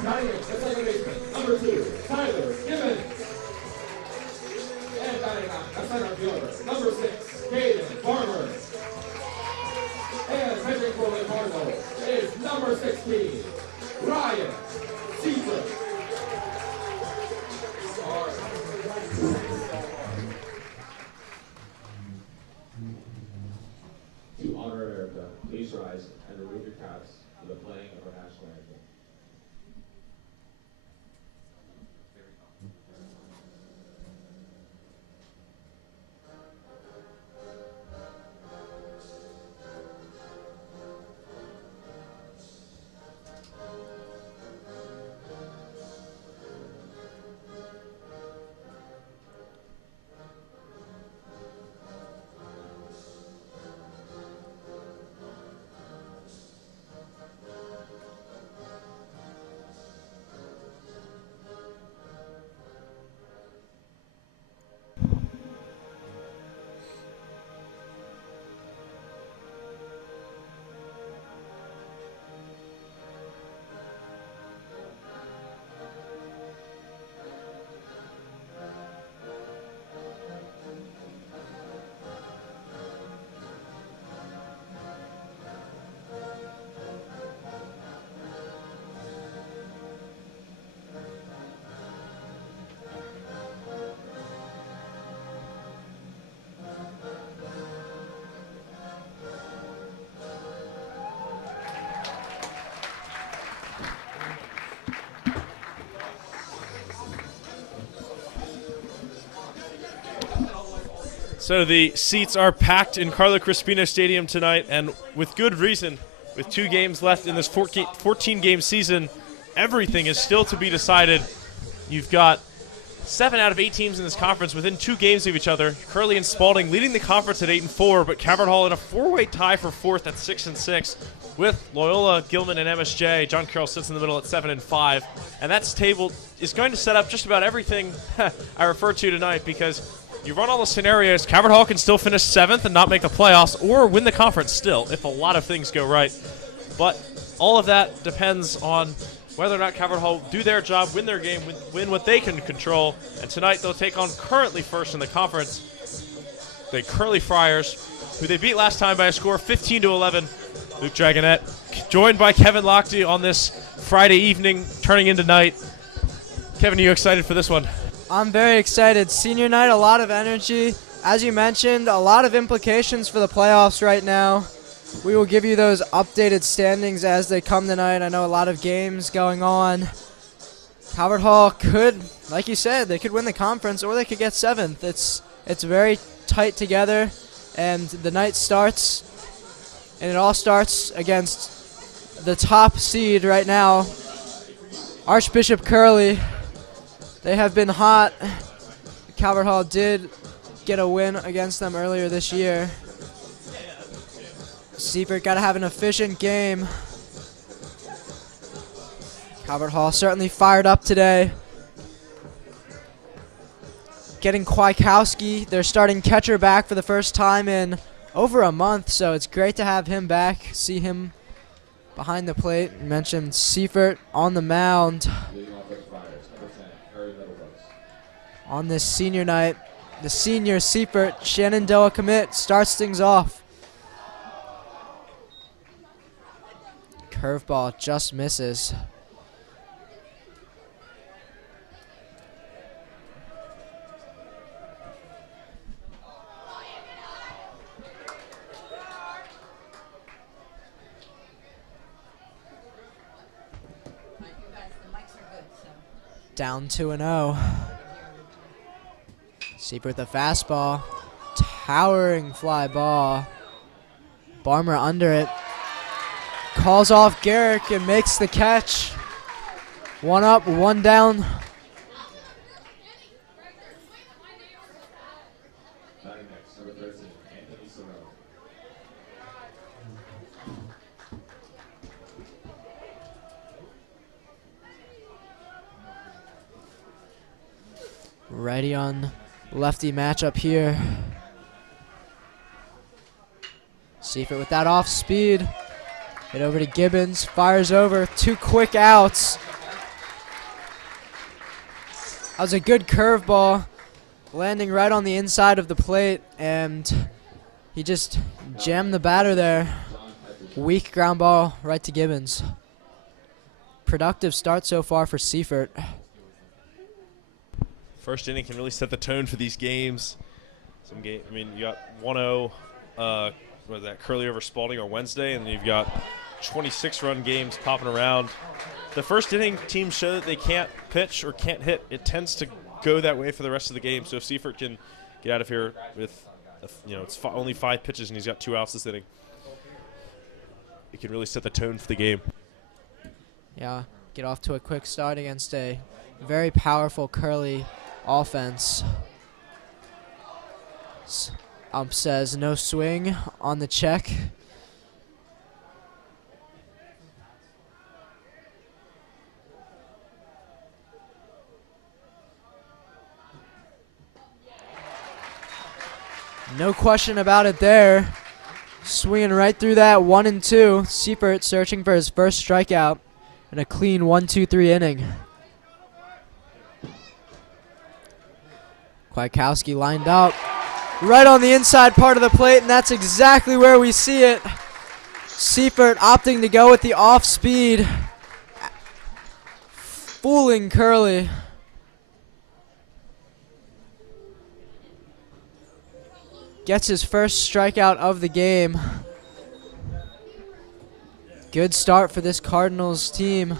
Starting at the second baseman, number 2, Tyler Gibbons. And batting on the center fielder, number 6, Caden Farmer. And pitching for the Cardinals is number 16, Ryan Seifert. To honor America, please rise and remove your caps for the playing of our national anthem. So the seats are packed in Carlo Crispino Stadium tonight, and with good reason. With 2 games left in this 14-game season, everything is still to be decided. You've got 7 out of 8 teams in this conference within 2 games of each other. Curley and Spalding leading the conference at 8-4, but Calvert Hall in a 4-way tie for 4th at 6-6, with Loyola, Gilman, and MSJ. John Carroll sits in the middle at 7-5, and that table is going to set up just about everything I refer to tonight, because you run all the scenarios. Calvert Hall can still finish 7th and not make the playoffs, or win the conference still, if a lot of things go right. But all of that depends on whether or not Calvert Hall do their job, win their game, win what they can control. And tonight they'll take on currently first in the conference, the Curley Friars, who they beat last time by a score of 15-11. Luke Dragonette, joined by Kevin Lochte on this Friday evening, turning into night. Kevin, are you excited for this one? I'm very excited. Senior night, a lot of energy. As you mentioned, a lot of implications for the playoffs right now. We will give you those updated standings as they come tonight. I know a lot of games going on. Calvert Hall could, like you said, they could win the conference or they could get 7th. It's very tight together, and the night starts, and it all starts against the top seed right now, Archbishop Curley. They have been hot. Calvert Hall did get a win against them earlier this year. Seifert got to have an efficient game. Calvert Hall certainly fired up today. Getting Kwiatkowski, their starting catcher, back for the first time in over a month, so it's great to have him back, see him behind the plate. You mentioned Seifert on the mound. On this senior night, the senior Seifert, Shenandoah commit, starts things off. Curveball just misses. Down 2-0. Seifert the fastball. Towering fly ball. Barmer under it. Calls off Garrick and makes the catch. 1 up, 1 down. Righty on lefty matchup here. Seifert with that off speed. Hit over to Gibbons, fires over, 2 quick outs. was a good curveball, landing right on the inside of the plate, and he just jammed the batter there. Weak ground ball right to Gibbons. Productive start so far for Seifert. First inning can really set the tone for these games. You got 1-0, what was that, Curley over Spalding on Wednesday, and then you've got 26-run games popping around. The first inning, teams show that they can't pitch or can't hit. It tends to go that way for the rest of the game. So if Seifert can get out of here with, it's only 5 pitches and he's got 2 outs this inning, it can really set the tone for the game. Yeah, get off to a quick start against a very powerful Curley offense. Ump says no swing on the check. No question about it there. Swinging right through that 1-2. Seifert searching for his first strikeout in a clean 1-2-3 inning. Kwiatkowski lined up right on the inside part of the plate, and that's exactly where we see it. Seifert opting to go with the off speed, fooling Curley. Gets his first strikeout of the game. Good start for this Cardinals team.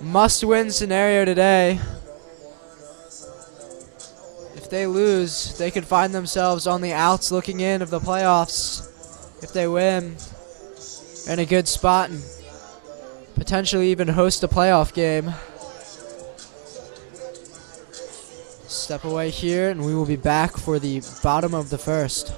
Must-win scenario today. If they lose, they could find themselves on the outs looking in of the playoffs. If they win, they're in a good spot and potentially even host a playoff game. Step away here, and we will be back for the bottom of the first.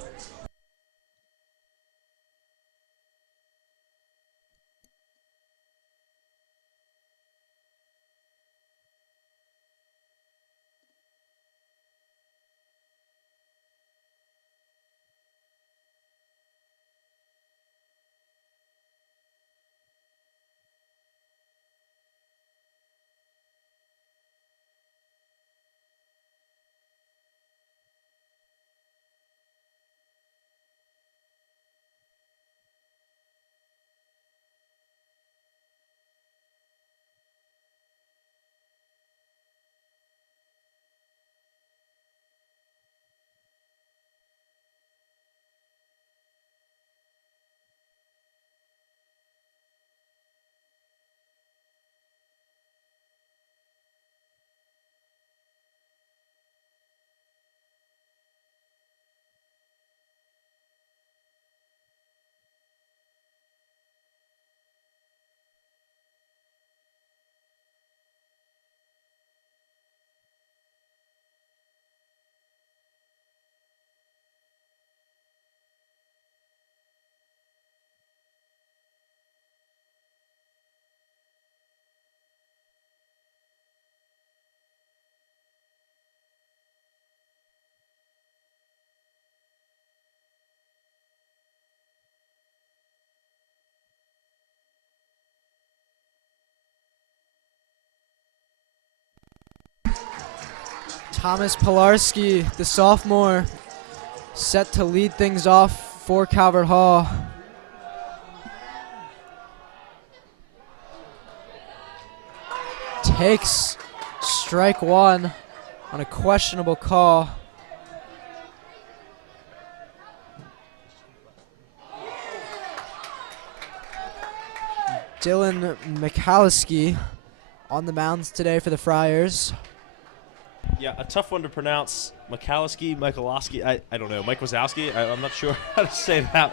Thomas Pilarski, the sophomore, set to lead things off for Calvert Hall. Takes strike one on a questionable call. Dylan Michalski on the mounds today for the Friars. Yeah, a tough one to pronounce. Michalski, I don't know. Mike Wazowski? I'm not sure how to say that.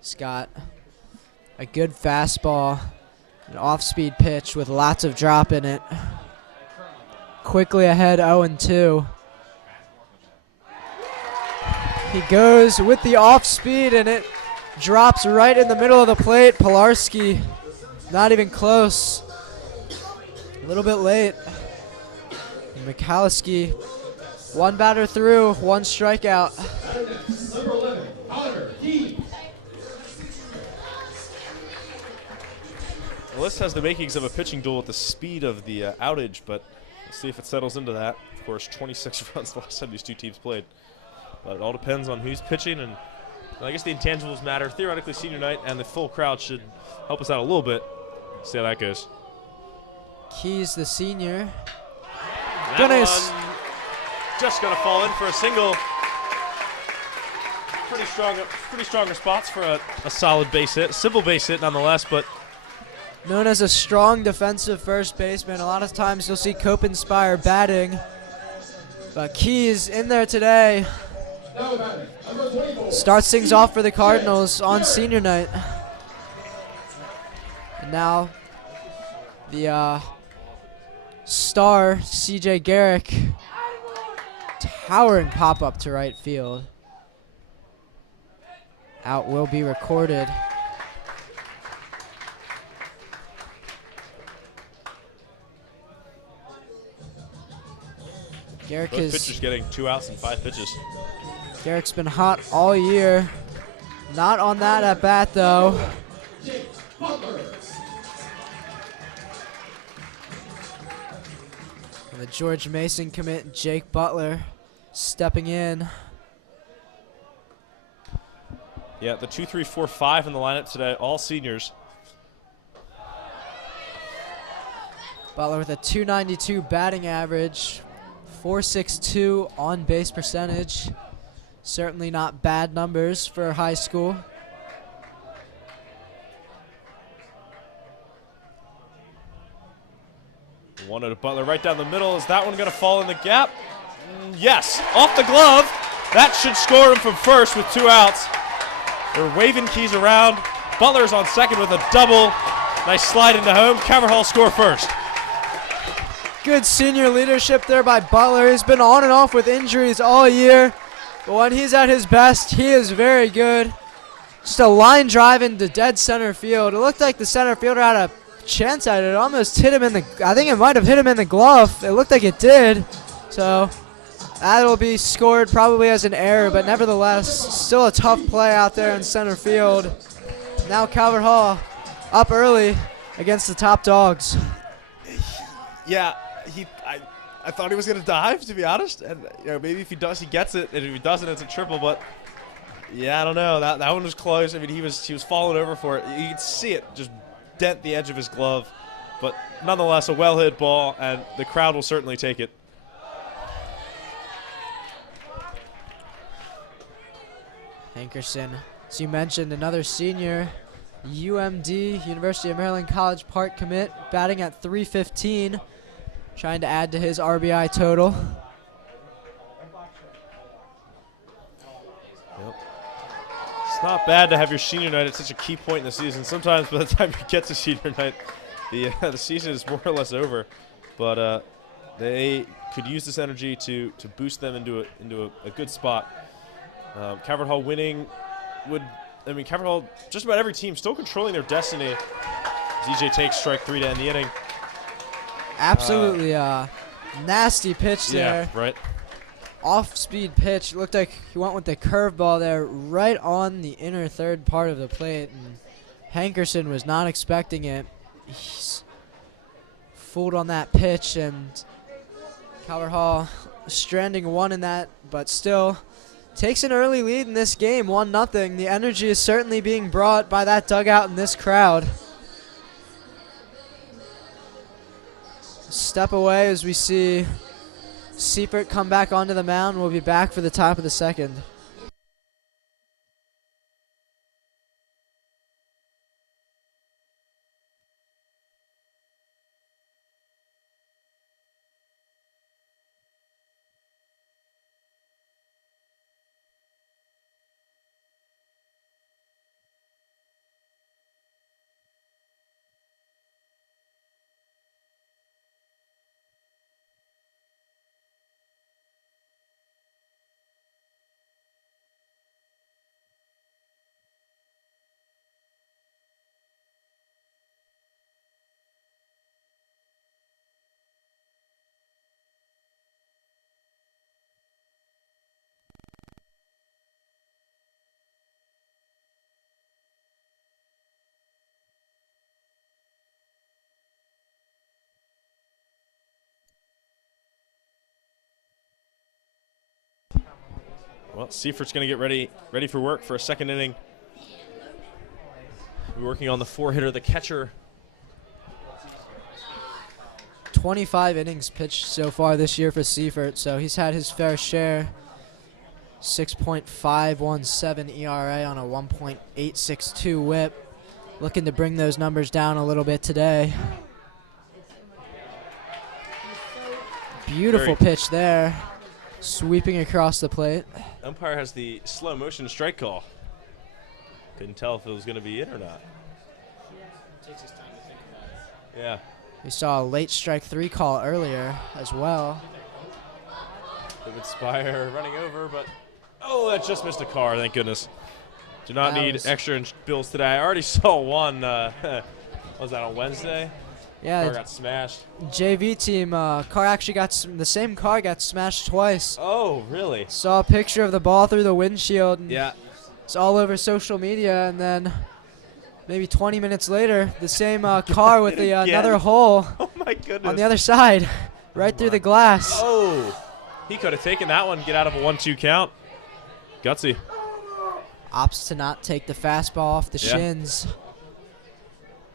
Scott, a good fastball, an off-speed pitch with lots of drop in it. Quickly ahead 0-2. He goes with the off-speed, and it drops right in the middle of the plate. Pilarski, not even close. A little bit late. Michalski, one batter through, one strikeout. Number 11, Connor Key. Bliss has the makings of a pitching duel at the speed of the outage, but we'll see if it settles into that. Of course, 26 runs the last time these two teams played. But it all depends on who's pitching, and I guess the intangibles matter. Theoretically, senior night and the full crowd should help us out a little bit. See how that goes. Keys, the senior. That one just going to fall in for a single. Pretty strong response for a solid base hit. Simple base hit nonetheless, but known as a strong defensive first baseman. A lot of times you'll see Cope-Inspire batting. But Keys in there today. Starts things off for the Cardinals on senior night. And now the star, C.J. Garrick, towering pop-up to right field. Out will be recorded. Garrick both pitchers getting 2 outs in 5 pitches. Garrick's been hot all year. Not on that at bat though. And the George Mason commit, Jake Butler, stepping in. Yeah, the 2, 3, 4, 5 in the lineup today, all seniors. Butler with a .292 batting average, .462 on base percentage. Certainly not bad numbers for high school. One to Butler right down the middle. Is that one going to fall in the gap? Yes, off the glove. That should score him from first with 2 outs. They're waving Keys around. Butler's on second with a double. Nice slide into home. Caverhall score first. Good senior leadership there by Butler. He's been on and off with injuries all year. But when he's at his best, he is very good. Just a line drive into dead center field. It looked like the center fielder had a chance at it. It almost hit him in the, I think it might have hit him in the glove. It looked like it did. So that'll be scored probably as an error, but nevertheless, still a tough play out there in center field. Now Calvert Hall up early against the top dogs. Yeah, I thought he was going to dive, to be honest. And maybe if he does, he gets it. And if he doesn't, it's a triple. But yeah, I don't know. That one was close. I mean, he was falling over for it. You could see it just dent the edge of his glove. But nonetheless, a well-hit ball, and the crowd will certainly take it. Hankerson, as you mentioned, another senior, UMD, University of Maryland College Park commit, batting at .315, trying to add to his RBI total. Yep. It's not bad to have your senior night at such a key point in the season. Sometimes by the time you get to senior night, the season is more or less over. But they could use this energy to boost them into a good spot. Calvert Hall winning would, Calvert Hall, just about every team still controlling their destiny. DJ takes strike 3 to end the inning. Absolutely nasty pitch there. Yeah, right. Off-speed pitch. It looked like he went with the curveball there right on the inner third part of the plate. And Hankerson was not expecting it. He's fooled on that pitch, and Calvert Hall stranding 1 in that, but still takes an early lead in this game, 1-0. The energy is certainly being brought by that dugout and this crowd. Step away as we see Seifert come back onto the mound. We'll be back for the top of the second. Well, Seifert's going to get ready for work for a second inning. We're working on the 4-hitter, the catcher. 25 innings pitched so far this year for Seifert, so he's had his fair share. 6.517 ERA on a 1.862 whip. Looking to bring those numbers down a little bit today. Beautiful pitch there. Sweeping across the plate. Umpire has the slow motion strike call. Couldn't tell if it was going to be it or not. Takes his time to think about it. Yeah. We saw a late strike 3 call earlier as well. It would Spire running over, but oh, that just missed a car. Thank goodness. Do not need extra bills today. I already saw one. Was that on Wednesday? Yeah. Car got smashed. JV team car actually got the same car got smashed twice. Oh, really? Saw a picture of the ball through the windshield. And yeah. It's all over social media, and then maybe 20 minutes later, the same car with the another hole. Oh my goodness. On the other side, right through the glass. Oh, he could have taken that one, get out of a 1-2 count. Gutsy. Opts to not take the fastball off the shins.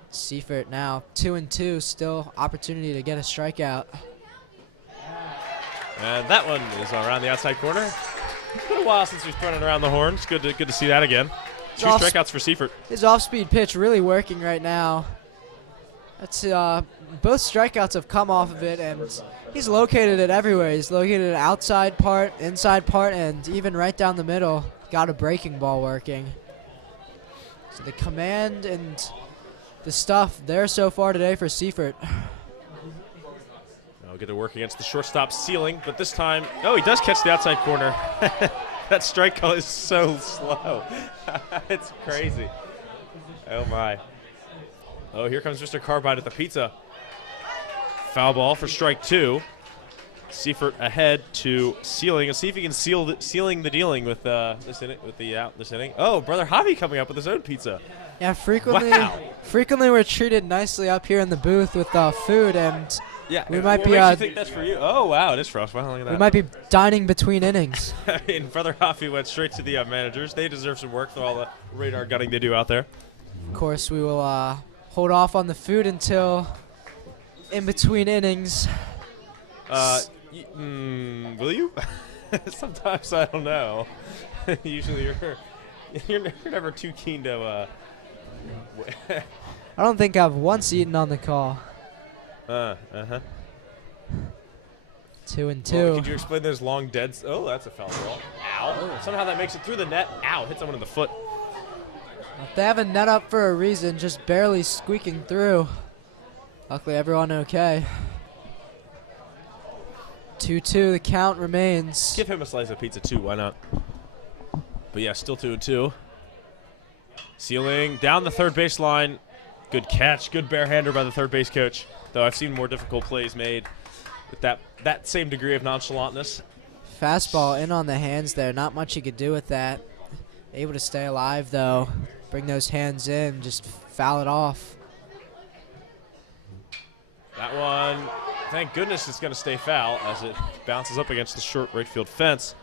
Seifert now 2-2, still opportunity to get a strikeout. And that one is around the outside corner. It's been a while since we've thrown it around the horn. It's good to see that again. 2 strikeouts for Seifert. His off-speed pitch really working right now. That's both strikeouts have come off of it, and he's located it everywhere. He's located it outside part, inside part, and even right down the middle. Got a breaking ball working. So the command and the stuff there so far today for Seifert. I'll get to work against the shortstop ceiling, but this time, oh, he does catch the outside corner. That strike call is so slow. It's crazy. Oh, my. Oh, here comes Mr. Carbide at the pizza. Foul ball for strike 2. Seifert ahead to ceiling. Let's see if he can sealing the dealing with this inning. Oh, brother Javi coming up with his own pizza. Yeah, frequently we're treated nicely up here in the booth with food, and we might be. You think that's for you? Oh wow, it is for us. Wow, look at that. We might be dining between innings. I mean, brother Javi went straight to the managers. They deserve some work for all the radar gunning they do out there. Of course, we will hold off on the food until in between innings. Will you? Sometimes I don't know. Usually you're never too keen to. I don't think I've once eaten on the call. 2-2. Well, could you explain those long deads? Oh, that's a foul ball. Ow! Somehow that makes it through the net. Ow! Hit someone in the foot. They have a net up for a reason, just barely squeaking through. Luckily, everyone okay. 2-2, the count remains. Give him a slice of pizza too, why not? But yeah, still 2-2. Ceiling down the third baseline. Good catch, good barehander by the third base coach. Though I've seen more difficult plays made with that same degree of nonchalantness. Fastball in on the hands there. Not much he could do with that. Able to stay alive though. Bring those hands in, just foul it off. That one, thank goodness it's going to stay foul as it bounces up against the short right field fence.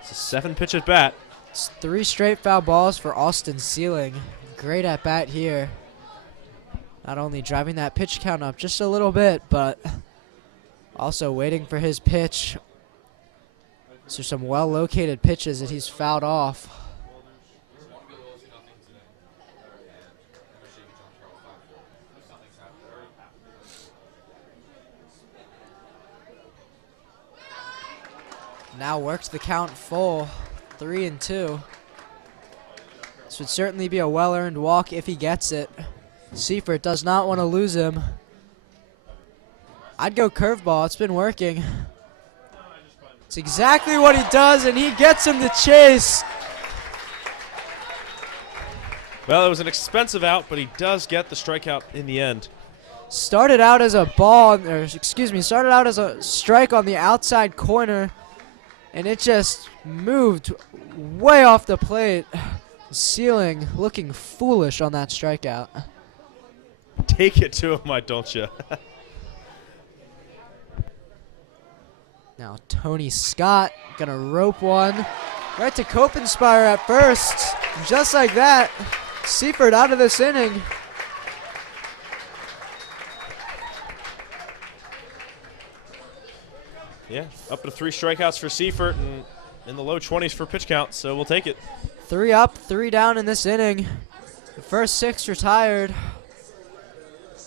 It's a 7-pitch at bat. It's 3 straight foul balls for Austin Ceiling. Great at bat here. Not only driving that pitch count up just a little bit, but also waiting for his pitch. So some well-located pitches that he's fouled off. Now works the count full, 3-2. This would certainly be a well-earned walk if he gets it. Seifert does not want to lose him. I'd go curveball, it's been working. It's exactly what he does, and he gets him to chase. Well, it was an expensive out, but he does get the strikeout in the end. Started out as a started out as a strike on the outside corner, and it just moved way off the plate. Ceiling looking foolish on that strikeout. Take it to him, why don't you? Now Tony Scott gonna rope one Right to Copenspire at first. Just like that, Seifert out of this inning. Yeah, up to 3 strikeouts for Seifert and in the low 20s for pitch count, so we'll take it. 3 up, 3 down in this inning. The first 6 retired.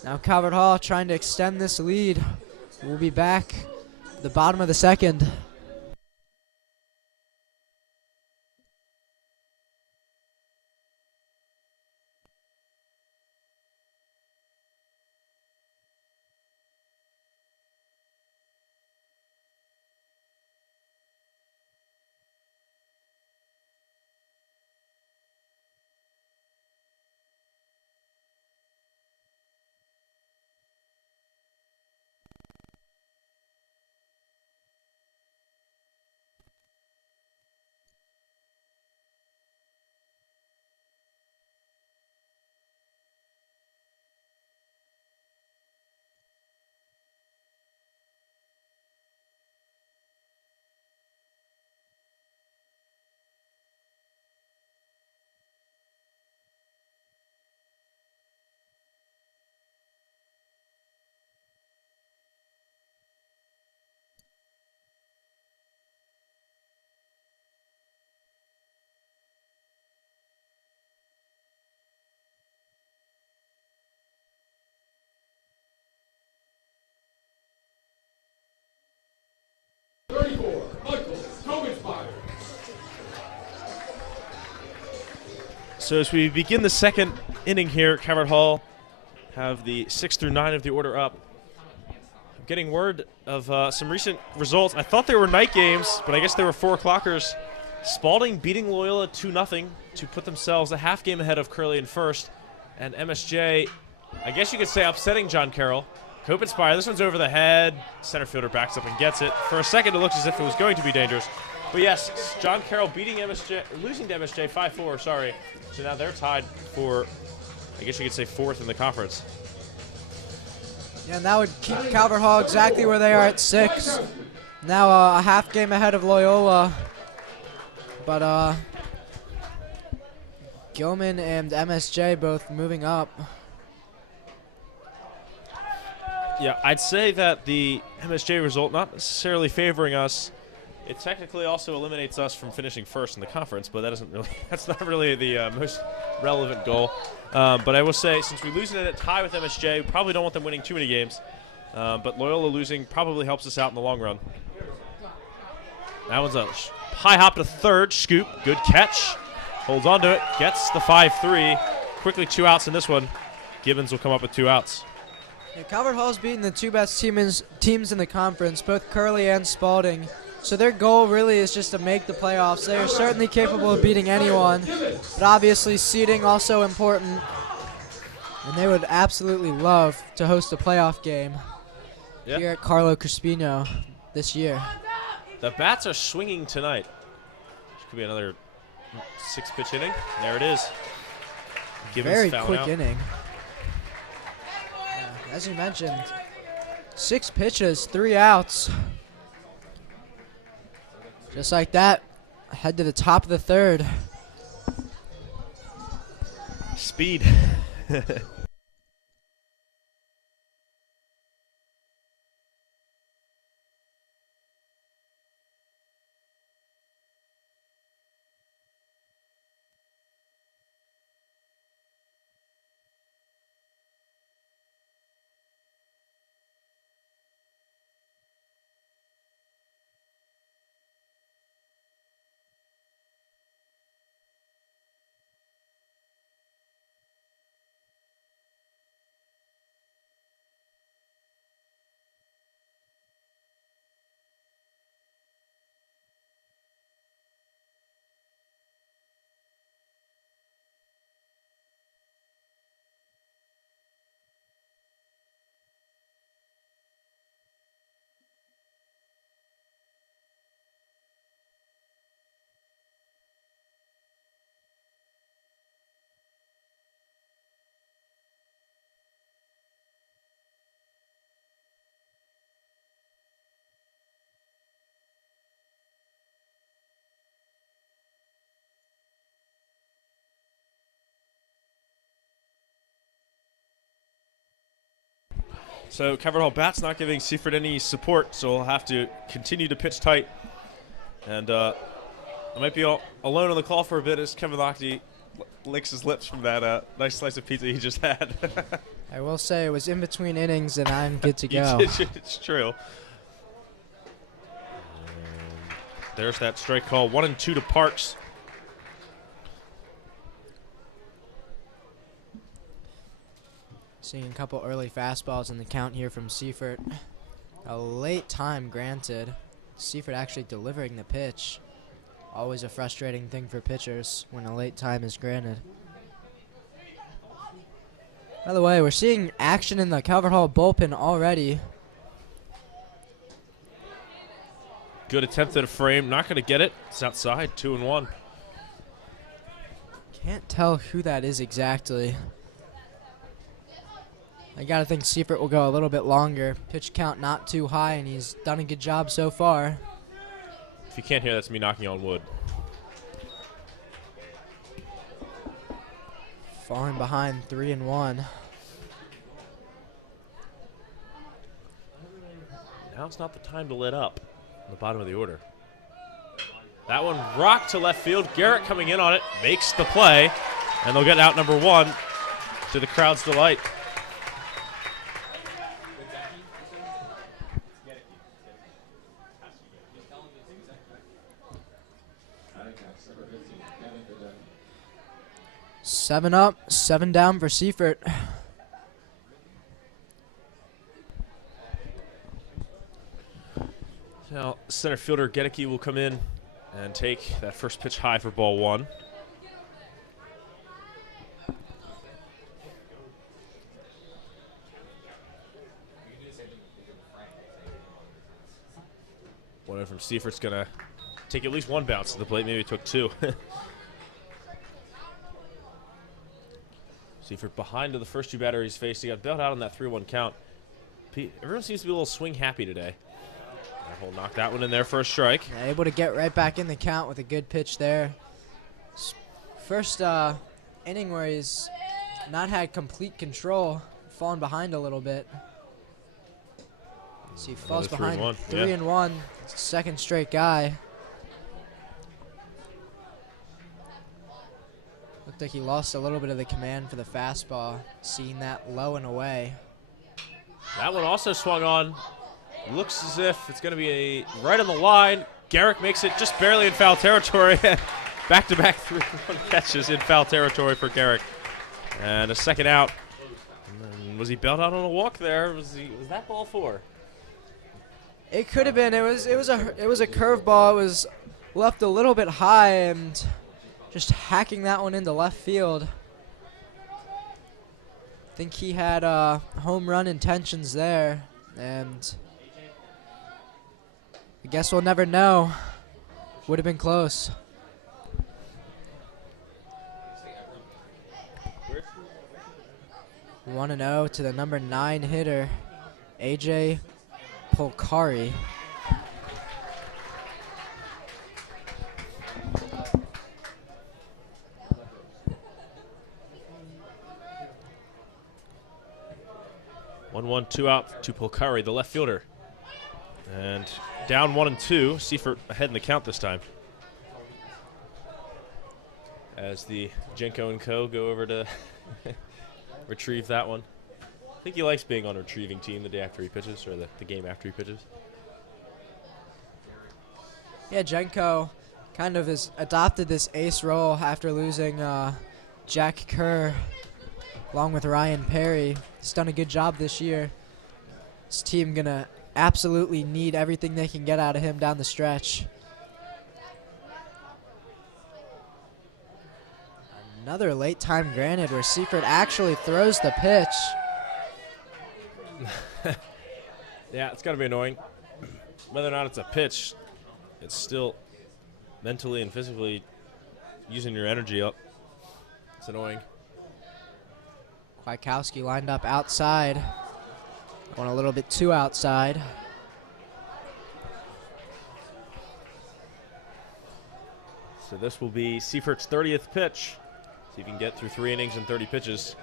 Now Calvert Hall trying to extend this lead. We'll be back at the bottom of the second. So as we begin the second inning here, Calvert Hall have the 6 through 9 of the order up. I'm getting word of some recent results. I thought they were night games, but I guess they were 4 o'clockers. Spalding beating Loyola 2-0 to put themselves a half game ahead of Curley in first. And MSJ, I guess you could say, upsetting John Carroll. Copenspire, this one's over the head. Center fielder backs up and gets it. For a second, it looks as if it was going to be dangerous. But yes, John Carroll beating MSJ, losing to MSJ 5-4, sorry. So now they're tied for, I guess you could say, 4th in the conference. Yeah, and that would keep Calvert Hall exactly where they are at 6. Now a half game ahead of Loyola. But Gilman and MSJ both moving up. Yeah, I'd say that the MSJ result not necessarily favoring us. It technically also eliminates us from finishing first in the conference, but that doesn't really that's not really the most relevant goal. But I will say, since we lose it at tie with MSJ, we probably don't want them winning too many games. But Loyola losing probably helps us out in the long run. That one's a high hop to third, scoop, good catch. Holds on to it, gets the 5-3. Quickly 2 outs in this one. Gibbons will come up with 2 outs. Yeah, Calvert Hall's beaten the 2 best teams in the conference, both Curley and Spalding. So their goal really is just to make the playoffs. They are certainly capable of beating anyone, but obviously seeding also important. And they would absolutely love to host a playoff game here at Carlo Crispino this year. The bats are swinging tonight. This could be another 6-pitch inning. There it is. Gibbons Very fouling quick out. inning. As you mentioned, 6 pitches, 3 outs. Just like that, head to the top of the third. Speed. So Calvert Hall Bats not giving Seaford any support, so we'll have to continue to pitch tight. And I might be alone on the call for a bit as Kevin Lochte licks his lips from that nice slice of pizza he just had. I will say it was in between innings, and I'm good to go. It's true. There's that strike call. 1-2 to Parks. Seeing a couple early fastballs in the count here from Seifert. A late time granted. Seifert actually delivering the pitch. Always a frustrating thing for pitchers when a late time is granted. By the way, we're seeing action in the Calvert Hall bullpen already. Good attempt at a frame. Not going to get it. It's outside. 2-1. Can't tell who that is exactly. I gotta think Seifert will go a little bit longer. Pitch count not too high, and he's done a good job so far. If you can't hear, that's me knocking on wood. Falling behind 3-1. Now it's not the time to let up on the bottom of the order. That one rocked to left field. Garrett coming in on it, makes the play, and they'll get out number 1 to the crowd's delight. Seven up, 7 down for Seifert. Now center fielder Gedeke will come in and take that first pitch high for ball 1. One from Seifert's gonna take at least 1 bounce to the plate. Maybe it took 2. Seifert behind to the first 2 batters he's faced. He got bailed out on that 3-1 count. Everyone seems to be a little swing happy today. He'll knock that one in there for a strike. Yeah, able to get right back in the count with a good pitch there. First inning where he's not had complete control, fallen behind a little bit. So he falls behind 3-1. It's a second straight guy. Looked like he lost a little bit of the command for the fastball, seeing that low and away. That one also swung on. Looks as if it's going to be right on the line. Garrick makes it just barely in foul territory. Back-to-back 3-1 catches in foul territory for Garrick. And a second out. And was he bailed out on a walk there? Was that ball 4? It could have been. It was a curveball. It was left a little bit high and just hacking that one into left field. I think he had home run intentions there, and I guess we'll never know. Would have been close. We want to know to the number 9 hitter, AJ Polcari. One, 2 out to Polcari, the left fielder. And down 1-2. Seifert ahead in the count this time. As the Jenko and Co. go over to retrieve that one. I think he likes being on a retrieving team the day after he pitches, or the game after he pitches. Yeah, Jenko kind of has adopted this ace role after losing Jack Kerr along with Ryan Perry. He's done a good job this year. This team going to absolutely need everything they can get out of him down the stretch. Another late time granted where Seifert actually throws the pitch. Yeah, it's got to be annoying. Whether or not it's a pitch, it's still mentally and physically using your energy up. It's annoying. Kwiatkowski lined up outside. Went a little bit too outside. So this will be Seifert's 30th pitch. See if he can get through 3 innings and 30 pitches.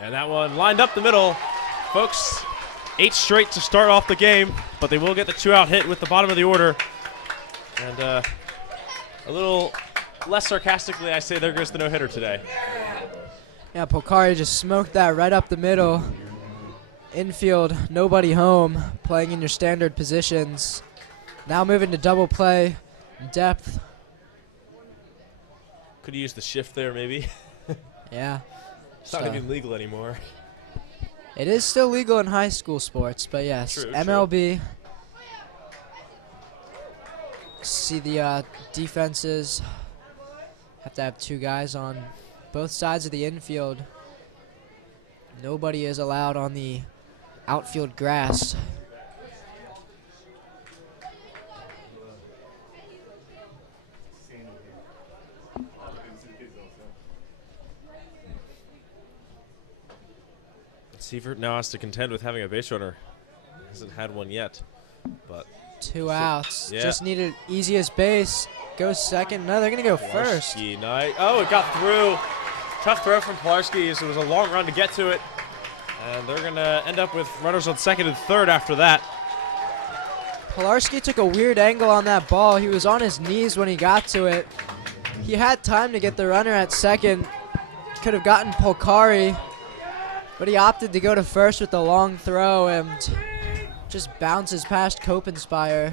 And that one lined up the middle. Folks, 8 straight to start off the game, but they will get the 2-out hit with the bottom of the order. And a little less sarcastically, I say there goes the no-hitter today. Yeah, Polcari just smoked that right up the middle. Infield, nobody home, playing in your standard positions. Now moving to double play, depth. Could use the shift there, maybe. Yeah. It's not even legal anymore. It is still legal in high school sports, but yes, True, MLB. See the defenses. Have to have 2 guys on both sides of the infield. Nobody is allowed on the outfield grass. Sievert now has to contend with having a base runner. Hasn't had one yet, but 2 outs. Yeah. Just needed easiest base. Goes second. No, they're going to go first. Nice. Oh, it got through. Tough throw from Pilarski, so it was a long run to get to it. And they're going to end up with runners on second and third after that. Pilarski took a weird angle on that ball. He was on his knees when he got to it. He had time to get the runner at second. Could have gotten Polcari, but he opted to go to first with the long throw and just bounces past Copenspire.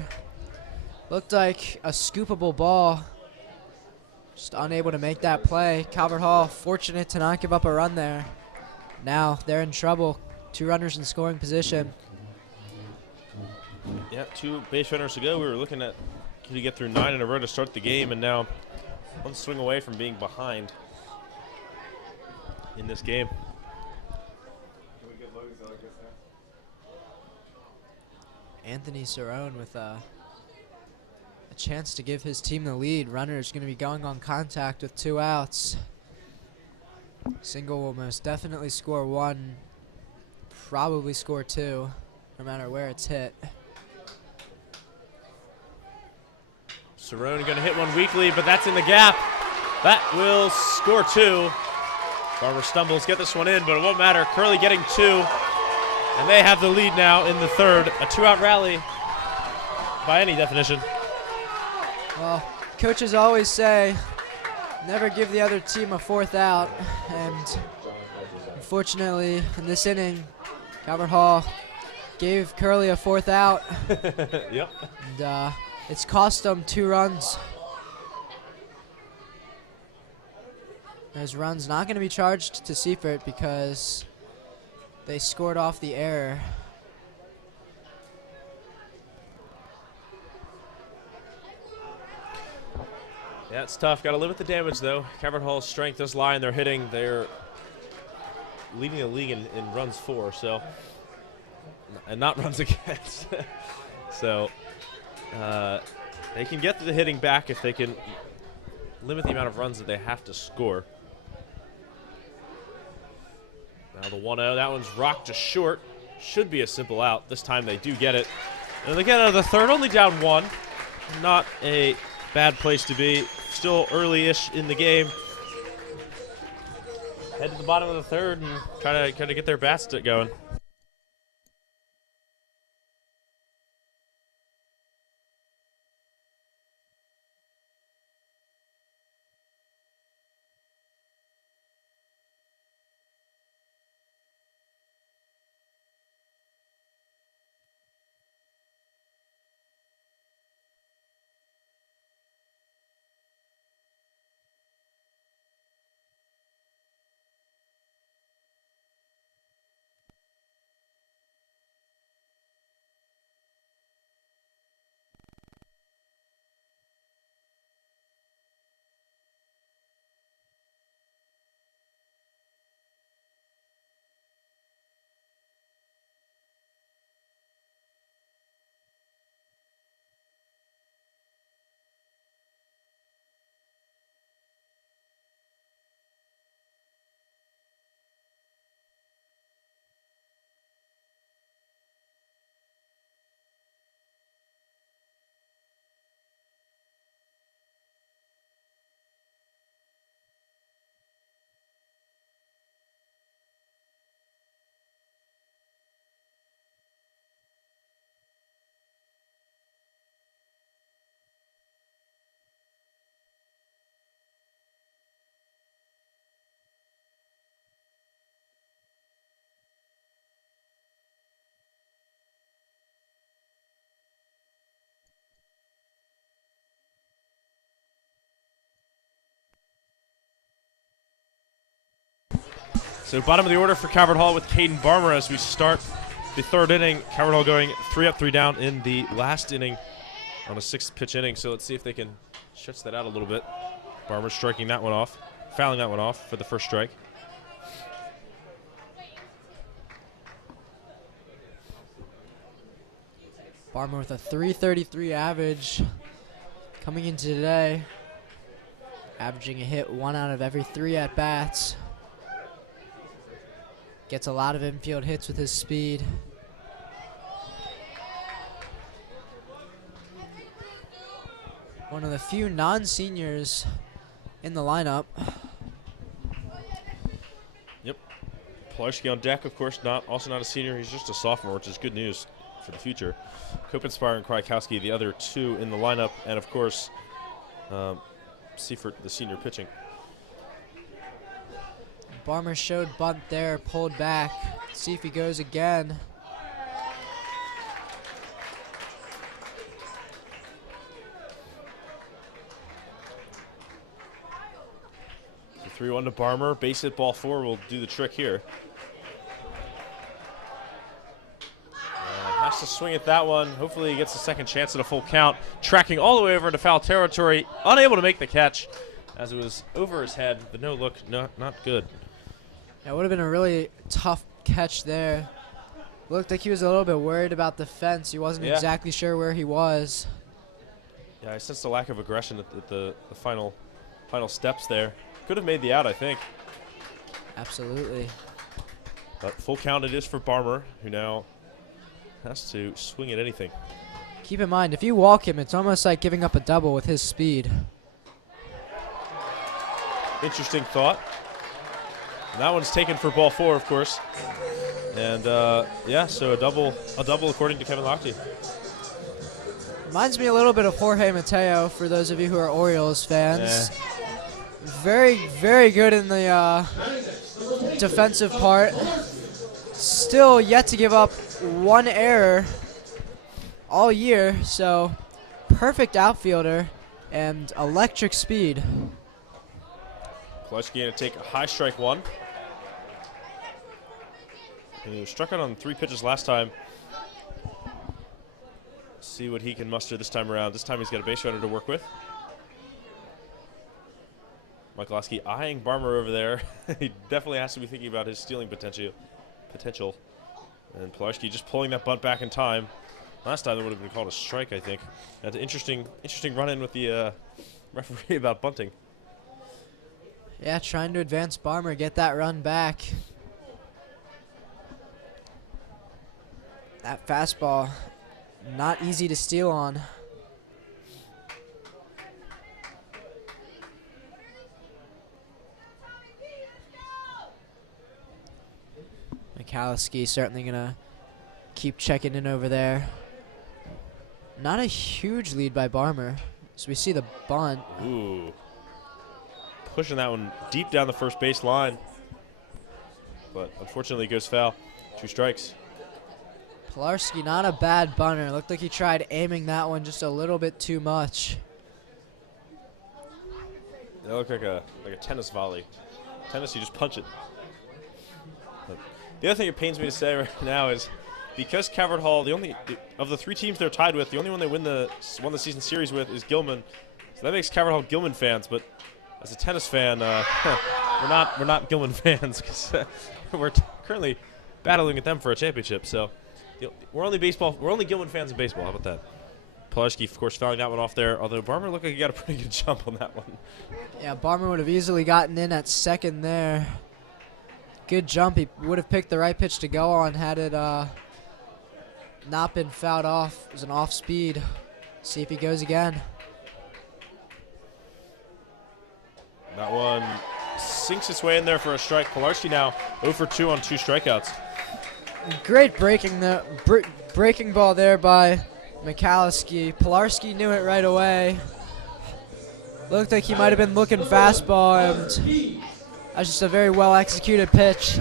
Looked like a scoopable ball. Just unable to make that play. Calvert Hall fortunate to not give up a run there. Now they're in trouble. 2 runners in scoring position. Yeah, 2 base runners to go. We were looking at could he get through 9 in a row to start the game, and now 1 swing away from being behind in this game. Anthony Cerrone with a chance to give his team the lead. Runner is going to be going on contact with 2 outs. Single will most definitely score 1, probably score 2, no matter where it's hit. Cerrone going to hit one weakly, but that's in the gap. That will score 2. Barber stumbles, get this one in, but it won't matter. Curley getting 2, and they have the lead now in the third. A 2-out rally by any definition. Well, coaches always say, never give the other team a 4th out, and unfortunately, in this inning, Calvert Hall gave Curley a 4th out. Yep. And it's cost them 2 runs. Those runs not going to be charged to Seifert because they scored off the error. Yeah, it's tough. Got to limit the damage, though. Calvert Hall's strength does lie in their hitting. They're leading the league in runs for, so, and not runs against. So they can get the hitting back if they can limit the amount of runs that they have to score. Now the 1-0, that one's rocked to short. Should be a simple out. This time they do get it. And they get out of the third, only down 1. Not a bad place to be. Still early-ish in the game. Head to the bottom of the third and try to get their bats going. So bottom of the order for Calvert Hall with Caden Barmer as we start the third inning. Calvert Hall going 3 up, 3 down in the last inning on a 6th pitch inning. So let's see if they can stretch that out a little bit. Barmer striking that one off, fouling that one off for the first strike. Barmer with a .333 average coming into today, averaging a hit 1 out of every 3 at-bats. Gets a lot of infield hits with his speed. One of the few non-seniors in the lineup. Yep. Pilarski on deck, of course, also not a senior. He's just a sophomore, which is good news for the future. Kopenspire and Krajkowski, the other 2 in the lineup, and of course, Seifert, the senior pitching. Barmer showed bunt there, pulled back. See if he goes again. So 3-1 to Barmer. Base hit, ball 4 will do the trick here. Has to swing at that one. Hopefully he gets a second chance at a full count. Tracking all the way over into foul territory. Unable to make the catch as it was over his head. The no look, not good. That would have been a really tough catch there. Looked like he was a little bit worried about the fence. He wasn't exactly sure where he was. Yeah, I sensed a lack of aggression at the final steps there. Could have made the out, I think. Absolutely. But full count it is for Barmer, who now has to swing at anything. Keep in mind, if you walk him, it's almost like giving up a double with his speed. Interesting thought. And that one's taken for ball 4, of course. And yeah, so a double according to Kevin Lochte. Reminds me a little bit of Jorge Mateo for those of you who are Orioles fans. Very, very good in the defensive part. Still yet to give up 1 error all year, so perfect outfielder and electric speed. Pilarski going to take a high strike 1. And he was struck out on 3 pitches last time. See what he can muster this time around. This time he's got a base runner to work with. Michalowski eyeing Barmer over there. He definitely has to be thinking about his stealing potential. And Pilarski just pulling that bunt back in time. Last time that would have been called a strike, I think. That's an interesting run-in with the referee about bunting. Yeah, trying to advance Barmer, get that run back. That fastball, not easy to steal on. Michalowski certainly gonna keep checking in over there. Not a huge lead by Barmer. So we see the bunt. Ooh. Pushing that one deep down the first base line. But unfortunately it goes foul. 2 strikes. Pilarski, not a bad bunter. Looked like he tried aiming that one just a little bit too much. That looked like a tennis volley. Tennis, you just punch it. But the other thing it pains me to say right now is because Calvert Hall, of the 3 teams they're tied with, the only one they won the season series with is Gilman. So that makes Calvert Hall Gilman fans. But as a tennis fan, we're not Gilman fans because we're currently battling with them for a championship. So we're only Gilman fans in baseball. How about that? Pilarski, of course, fouling that one off there. Although Barmer looked like he got a pretty good jump on that one. Yeah, Barmer would have easily gotten in at second there. Good jump. He would have picked the right pitch to go on had it not been fouled off. It was an off speed. See if he goes again. That one sinks its way in there for a strike. Pilarski now 0 for 2 on 2 strikeouts. Great breaking ball there by Michalowski. Pilarski knew it right away. Looked like he might have been looking fastball, and that's just a very well executed pitch.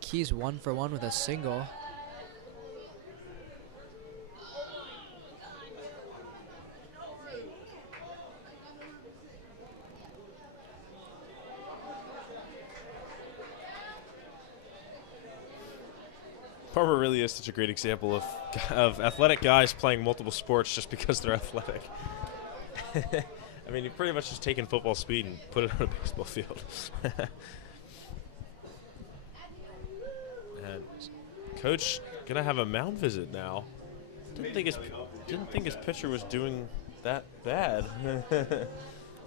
Key's 1 for 1 with a single. Barber really is such a great example of athletic guys playing multiple sports just because they're athletic. I mean, you pretty much just taken football speed and put it on a baseball field. And coach gonna have a mound visit now. Didn't think his pitcher was doing that bad.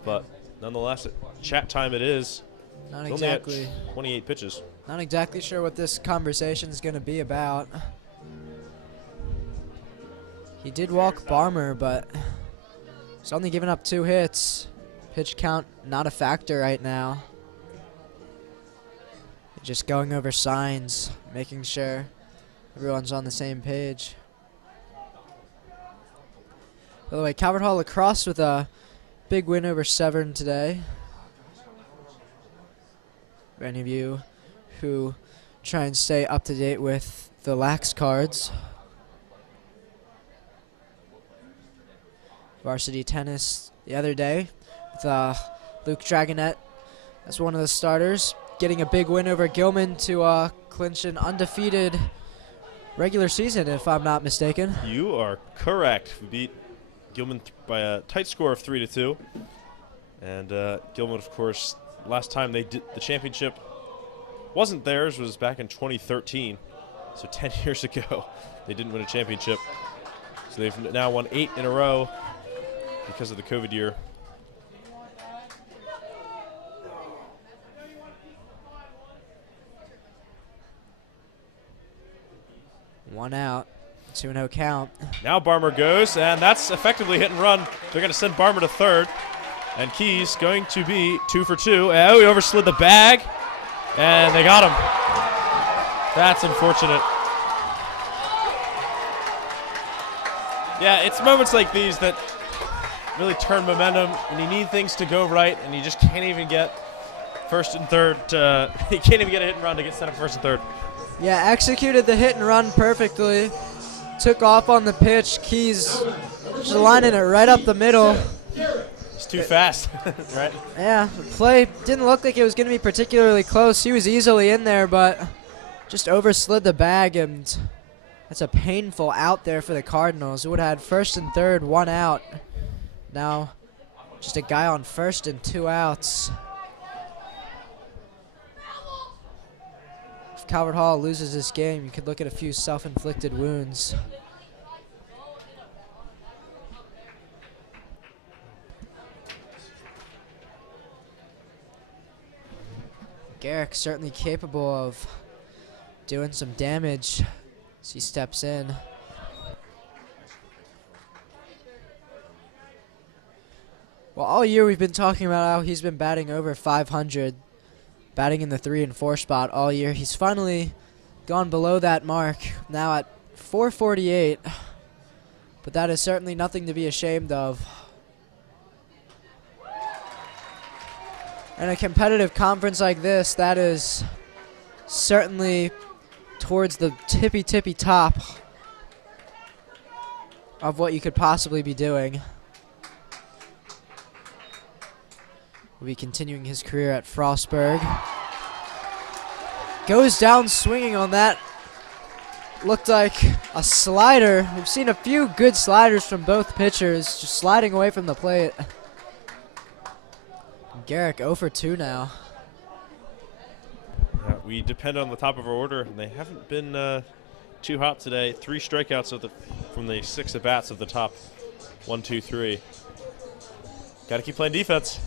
But nonetheless, chat time it is. Not It's only at exactly. 28 pitches. Not exactly sure what this conversation is going to be about. He did walk Barmer, but he's only given up 2 hits. Pitch count not a factor right now. Just going over signs, making sure everyone's on the same page. By the way, Calvert Hall Lacrosse with a big win over Severn today. For any of you who try and stay up to date with the lax cards. Varsity tennis the other day with Luke Dragonette as one of the starters, getting a big win over Gilman to clinch an undefeated regular season, if I'm not mistaken. You are correct. We beat Gilman by a tight score of 3-2. And Gilman, of course, last time they did the championship wasn't theirs, was back in 2013. So 10 years ago, they didn't win a championship. So they've now won 8 in a row because of the COVID year. One out, 2-0 count. Now Barmer goes, and that's effectively hit and run. They're going to send Barmer to third. And Keys going to be 2 for 2. Oh, he overslid the bag, and they got him. That's unfortunate. Yeah, it's moments like these that really turn momentum, and you need things to go right, and you just can't even get first and third. You can't even get a hit and run to get sent up first and third. Yeah, executed the hit and run perfectly. Took off on the pitch. Keys just lining it right up the middle. It's too fast, right? Yeah, the play didn't look like it was going to be particularly close. He was easily in there, but just overslid the bag, and that's a painful out there for the Cardinals. It would have had first and third, 1 out. Now, just a guy on first and 2 outs. If Calvert Hall loses this game, you could look at a few self-inflicted wounds. Garrick certainly capable of doing some damage as he steps in. Well, all year we've been talking about how he's been batting over 500, batting in the 3 and 4 spot all year. He's finally gone below that mark, now at 448, but that is certainly nothing to be ashamed of. In a competitive conference like this, that is certainly towards the tippy top of what you could possibly be doing. Will be continuing his career at Frostburg. Goes down swinging on that. Looked like a slider. We've seen a few good sliders from both pitchers, just sliding away from the plate. Garrick 0 for 2 now. We depend on the top of our order, and they haven't been too hot today. 3 strikeouts from the 6 at-bats of the top 1, 2, 3. Got to keep playing defense.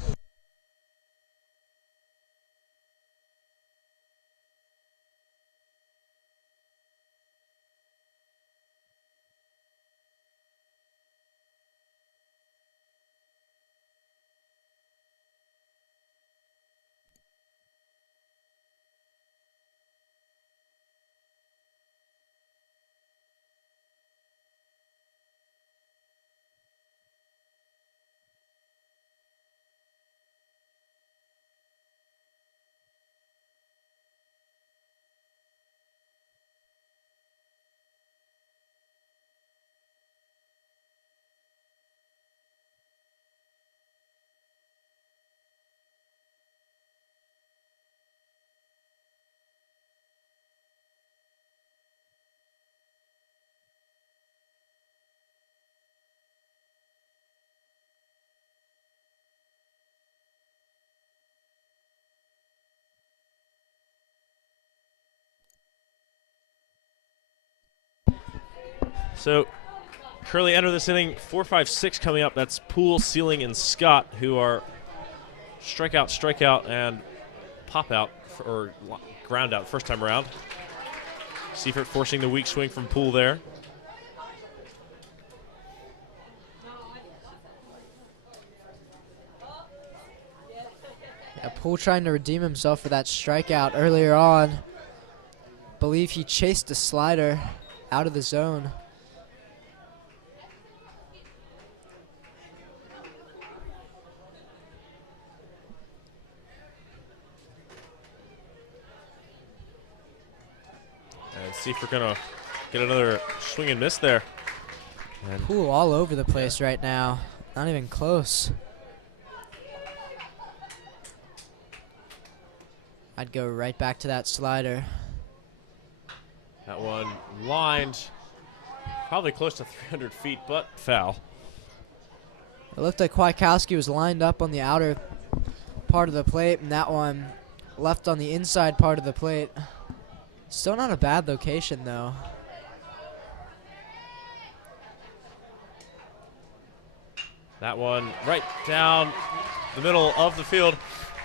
So Curley enter this inning, 4, 5, 6 coming up. That's Poole, Sealing, and Scott, who are strikeout, and pop out, or ground out first time around. Seifert forcing the weak swing from Poole there. Yeah, Poole trying to redeem himself for that strikeout earlier on. Believe he chased a slider out of the zone. And Seifert gonna get another swing and miss there. And Poole all over the place right now. Not even close. I'd go right back to that slider. that one lined probably close to 300 feet, but foul. It looked like Kwiatkowski was lined up on the outer part of the plate, and that one left on the inside part of the plate. Still not a bad location, though. That one right down the middle of the field,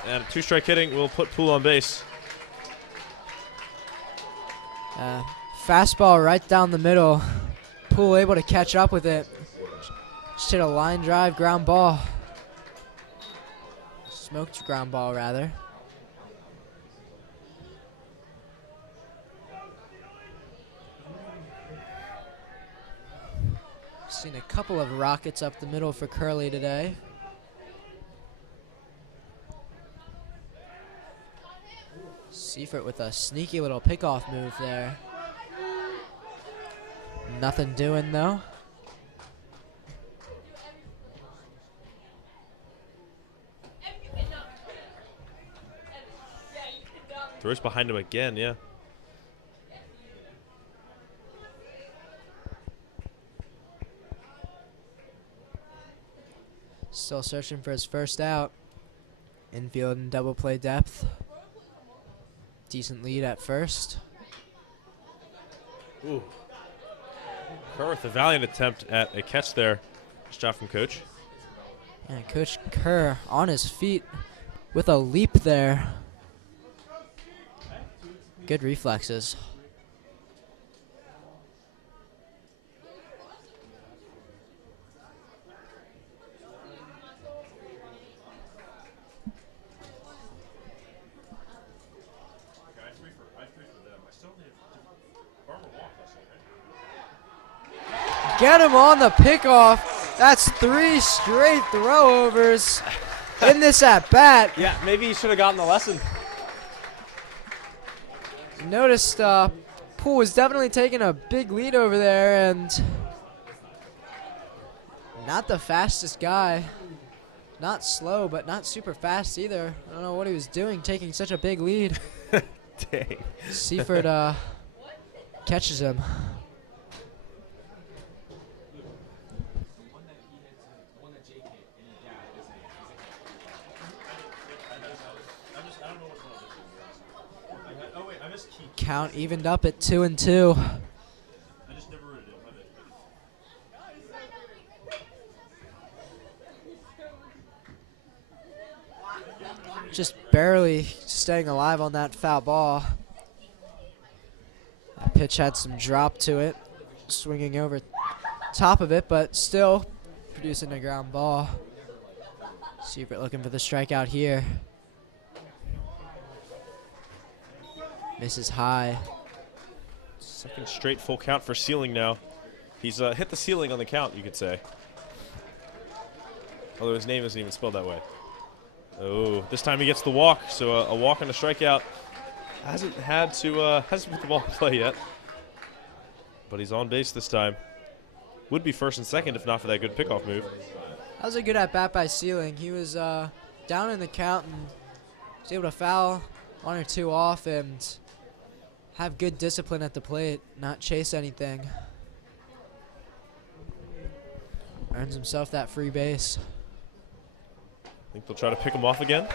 and 2-strike hitting will put Poole on base. Fastball right down the middle. Poole able to catch up with it. Just hit a line drive ground ball. Smoked ground ball, rather. Seen a couple of rockets up the middle for Curley today. Seifert with a sneaky little pickoff move there. Nothing doing, though. Throws behind him again, yeah. Still searching for his first out. Infield and double play depth. Decent lead at first. Ooh. Kerr with a valiant attempt at a catch there. Nice job from Coach. And Coach Kerr on his feet with a leap there. Good reflexes. Get him on the pickoff. That's 3 straight throwovers in this at bat. Yeah, maybe you should have gotten the lesson. Noticed Poole was definitely taking a big lead over there, and not the fastest guy. Not slow, but not super fast either. I don't know what he was doing, taking such a big lead. Dang. Seifert catches him. Count evened up at 2-2. Just barely staying alive on that foul ball. That pitch had some drop to it, swinging over top of it, but still producing a ground ball. Seifert looking for the strikeout here. Misses high. Second straight full count for Sealing now. He's hit the ceiling on the count, you could say. Although his name isn't even spelled that way. Oh, this time he gets the walk, so a walk and a strikeout. Hasn't put the ball in play yet. But he's on base this time. Would be first and second if not for that good pickoff move. That was a good at-bat by Sealing. He was down in the count and was able to foul 1 or 2 off and have good discipline at the plate, not chase anything. Earns himself that free base. Think they'll try to pick him off again?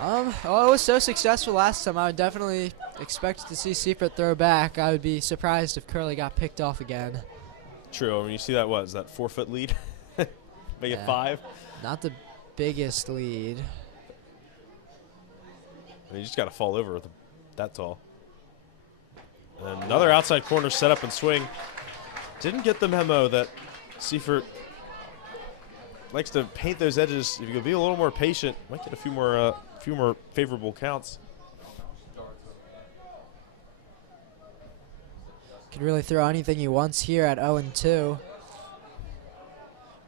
Oh, it was so successful last time. I would definitely expected to see Seifert throw back. I would be surprised if Curley got picked off again. True. I mean, you see that, what, is that 4-foot lead? Make it 5? Not the biggest lead. I mean, you just got to fall over with that tall. And another outside corner set up and swing. Didn't get the memo that Seifert likes to paint those edges. If you could be a little more patient, might get a few more favorable counts. Could really throw anything he wants here at 0-2.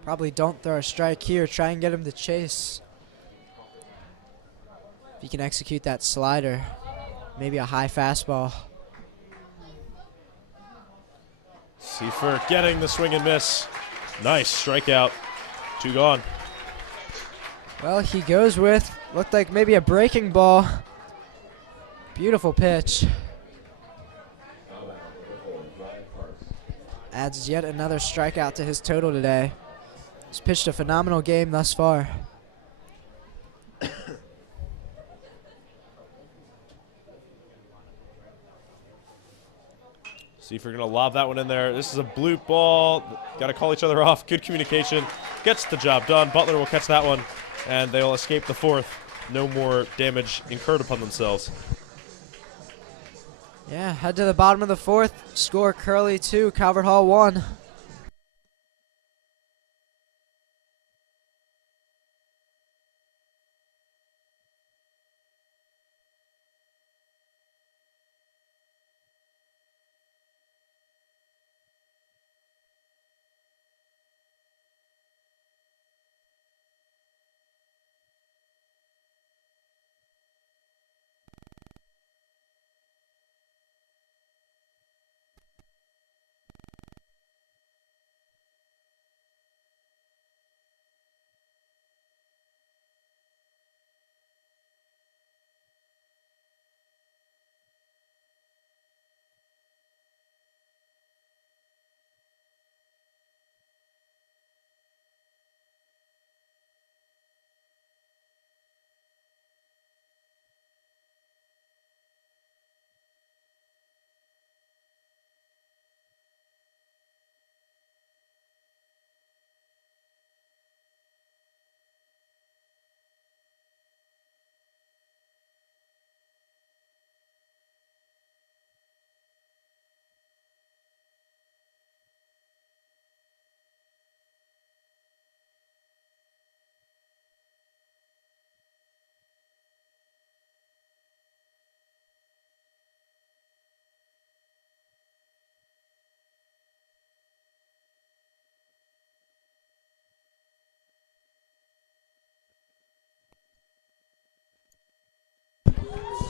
Probably don't throw a strike here. Try and get him to chase. If you can execute that slider, maybe a high fastball. Seifert getting the swing and miss. Nice strikeout. 2 gone. Well, he goes with, looked like maybe a breaking ball. Beautiful pitch. Adds yet another strikeout to his total today. He's pitched a phenomenal game thus far. Seifert going to lob that one in there. This is a bloop ball. Got to call each other off. Good communication. Gets the job done. Butler will catch that one, and they'll escape the 4th. No more damage incurred upon themselves. Yeah, head to the bottom of the 4th. Score Curley 2, Calvert Hall 1.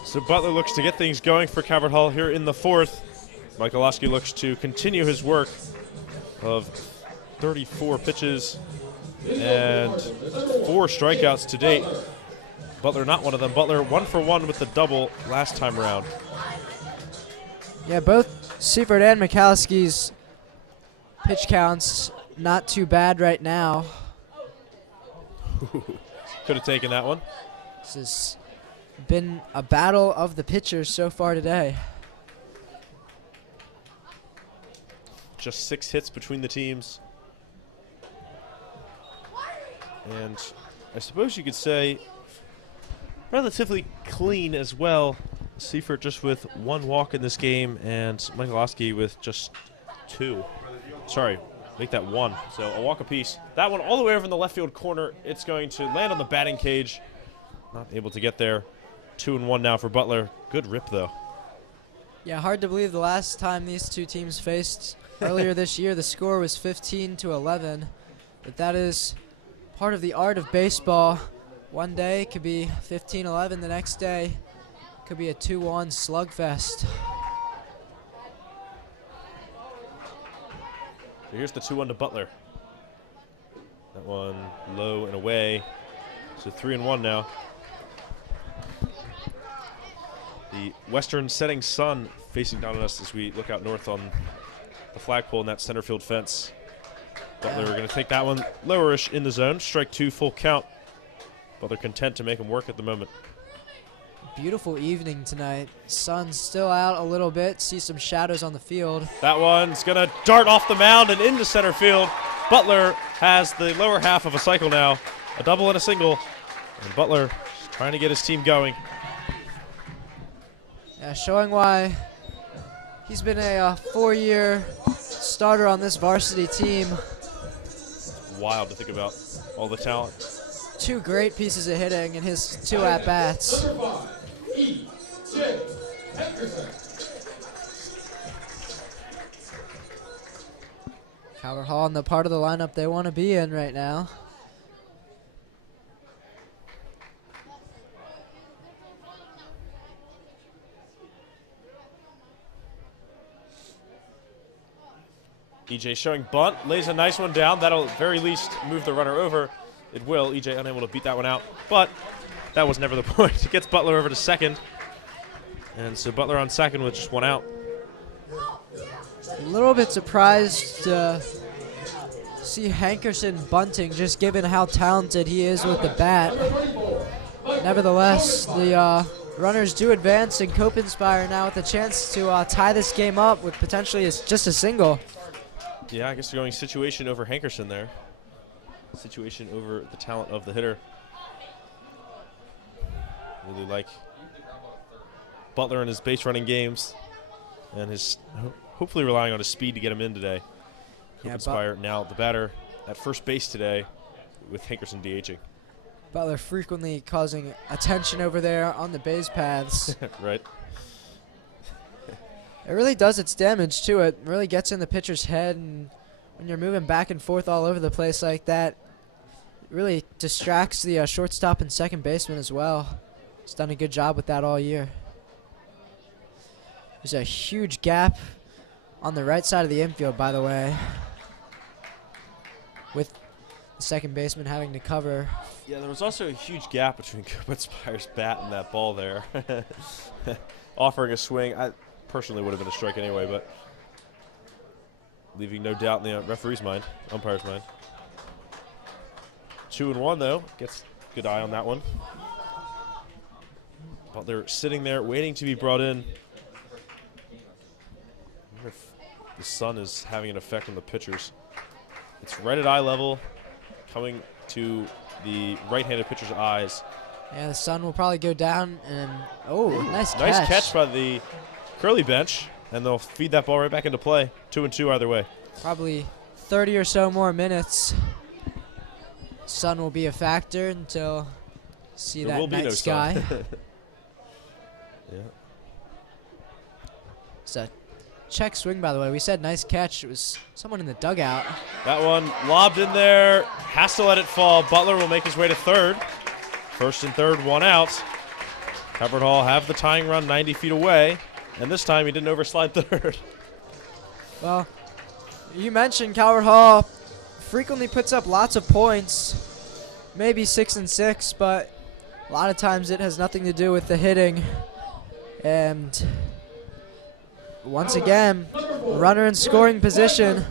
So Butler looks to get things going for Calvert Hall here in the 4th. Michalowski looks to continue his work of 34 pitches and 4 strikeouts to date. Butler not one of them. Butler 1 for 1 with the double last time around. Yeah, both Seifert and Michalowski's pitch counts not too bad right now. Could have taken that one. This has been a battle of the pitchers so far today. Just 6 hits between the teams. And I suppose you could say relatively clean as well. Seifert just with 1 walk in this game, and Michalowski with just 2. Sorry, make that 1. So a walk apiece. That one all the way over in the left field corner. It's going to land on the batting cage. Not able to get there. 2-1 now for Butler. Good rip, though. Yeah, hard to believe the last time these two teams faced earlier this year, the score was 15-11. But that is part of the art of baseball. One day it could be 15-11. The next day could be a 2-1 slugfest. So here's the 2-1 to Butler. That one low and away. So 3-1 now. The western setting sun facing down on us as we look out north on the flagpole in that center field fence. Butler going to take that one lowerish in the zone. Strike 2, full count. Butler content to make him work at the moment. Beautiful evening tonight. Sun's still out a little bit. See some shadows on the field. That one's going to dart off the mound and into center field. Butler has the lower half of a cycle now. A double and a single. And Butler trying to get his team going. Yeah, showing why he's been a 4-year starter on this varsity team. Wild to think about all the talent. 2 great pieces of hitting in his 2 at-bats. Number 5, E.J. Henderson. Calvert Hall in the part of the lineup they want to be in right now. EJ showing bunt, lays a nice one down. That'll at very least move the runner over. It will. EJ unable to beat that one out, but that was never the point. It gets Butler over to second. And so Butler on second with just 1 out. A little bit surprised to see Hankerson bunting, just given how talented he is with the bat. Nevertheless, the runners do advance, and Copenspire now with a chance to tie this game up with potentially just a single. Yeah, I guess they're going situation over Hankerson there. Situation over the talent of the hitter. Really like Butler in his base running games, and his hopefully relying on his speed to get him in today. Yeah, Copenspire now the batter at first base today with Hankerson DHing. Butler frequently causing attention over there on the base paths. Right. It really does its damage too. It really gets in the pitcher's head, and when you're moving back and forth all over the place like that, it really distracts the shortstop and second baseman as well. He's done a good job with that all year. There's a huge gap on the right side of the infield, by the way, with the second baseman having to cover. Yeah, there was also a huge gap between Copenspire's bat and that ball there. Offering a swing, I personally would have been a strike anyway, but leaving no doubt in the referee's mind, umpire's mind. 2-1 though, gets a good eye on that one. But they're sitting there waiting to be brought in. I wonder if the sun is having an effect on the pitchers. It's right at eye level, coming to the right-handed pitcher's eyes. Yeah, the sun will probably go down, and nice catch. Nice catch by the Curley bench, and they'll feed that ball right back into play. 2-2 either way. Probably 30 or so more minutes. Sun will be a factor until see There will that be night no sky. sun. Yeah. It's a check swing, by the way. We said nice catch. It was someone in the dugout. That one lobbed in there. Has to let it fall. Butler will make his way to third. First and third, 1 out. Calvert Hall have the tying run 90 feet away. And this time he didn't overslide third. Well, you mentioned Calvert Hall frequently puts up lots of points. Maybe 6 and 6, but a lot of times it has nothing to do with the hitting. And once again, runner in scoring position.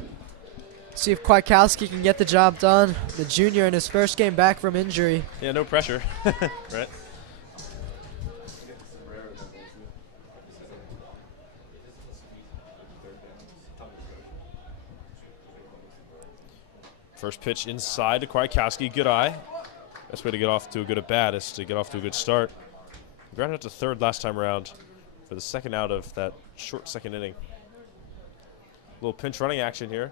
See if Kwiatkowski can get the job done. The junior in his first game back from injury. Yeah, no pressure. Right. First pitch inside to Kwiatkowski. Good eye. Best way to get off to a good at-bat is to get off to a good start. Grounded out to third last time around for the second out of that short second inning. Little pinch running action here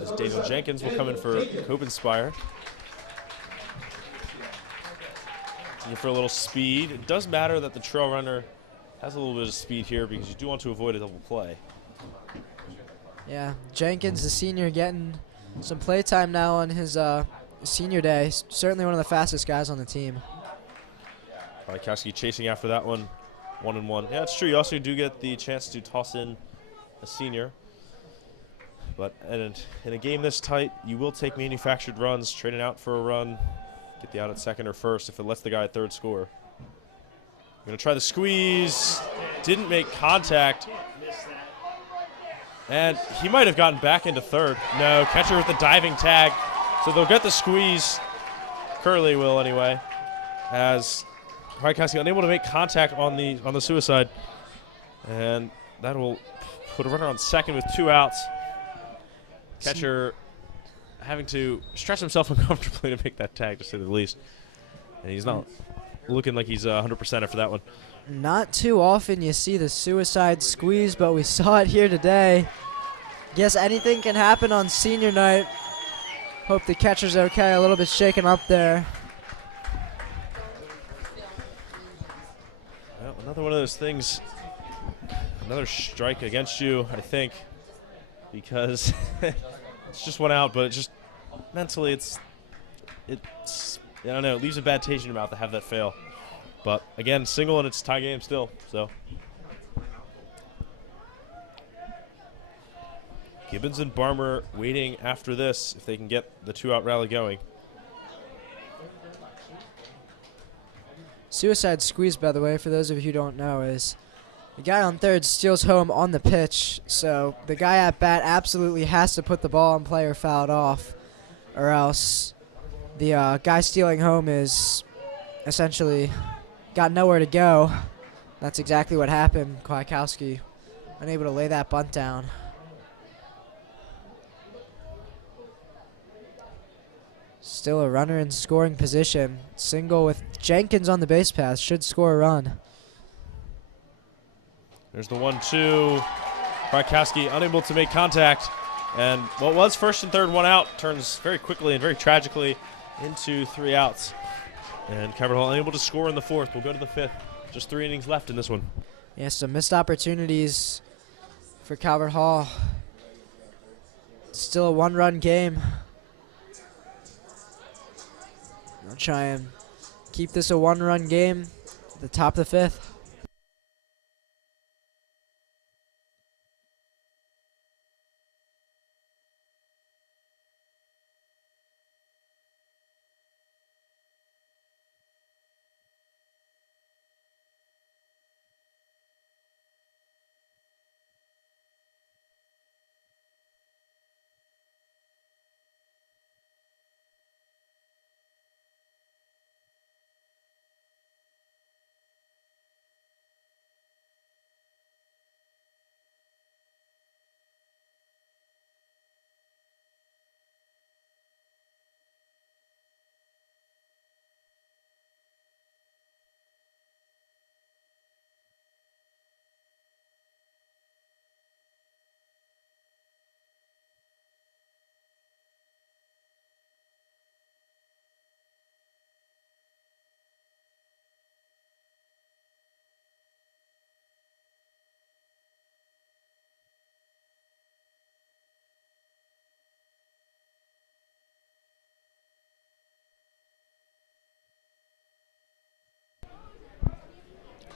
as Daniel Jenkins will come in for Copenspire. Looking for a little speed. It does matter that the trail runner has a little bit of speed here because you do want to avoid a double play. Yeah, Jenkins, the senior, getting some play time now on his senior day. Certainly one of the fastest guys on the team. Kwiatkowski chasing after that one, 1-1. Yeah, it's true. You also do get the chance to toss in a senior. But in a game this tight, you will take manufactured runs, trade it out for a run, get the out at second or first if it lets the guy at third score. Going to try the squeeze. Didn't make contact. And he might have gotten back into third. No, catcher with the diving tag. So they'll get the squeeze. Curley will anyway, as Kwiatkowski unable to make contact on the suicide, and that will put a runner on second with 2 outs. Catcher having to stretch himself uncomfortably to make that tag, to say the least. And he's not looking like he's 100% after that one. Not too often you see the suicide squeeze, but we saw it here today. Guess anything can happen on senior night. Hope the catcher's okay, a little bit shaken up there. Well, another one of those things, another strike against you, I think, because it's just 1 out, but it just mentally it's I don't know, it leaves a bad taste in your mouth to have that fail. But again, single and it's tie game still, so. Gibbons and Barmer waiting after this if they can get the 2-out rally going. Suicide squeeze, by the way, for those of you who don't know, is the guy on third steals home on the pitch, so the guy at bat absolutely has to put the ball in play or foul it off, or else the guy stealing home is essentially got nowhere to go. That's exactly what happened. Kwiatkowski unable to lay that bunt down. Still a runner in scoring position. Single with Jenkins on the base path. Should score a run. There's the 1-2. Kwiatkowski unable to make contact. And what was first and third 1 out turns very quickly and very tragically into 3 outs. And Calvert Hall unable to score in the 4th. We'll go to the 5th. Just 3 innings left in this one. Yeah, some missed opportunities for Calvert Hall. Still a 1-run game. I'll try and keep this a 1-run game at the top of the 5th.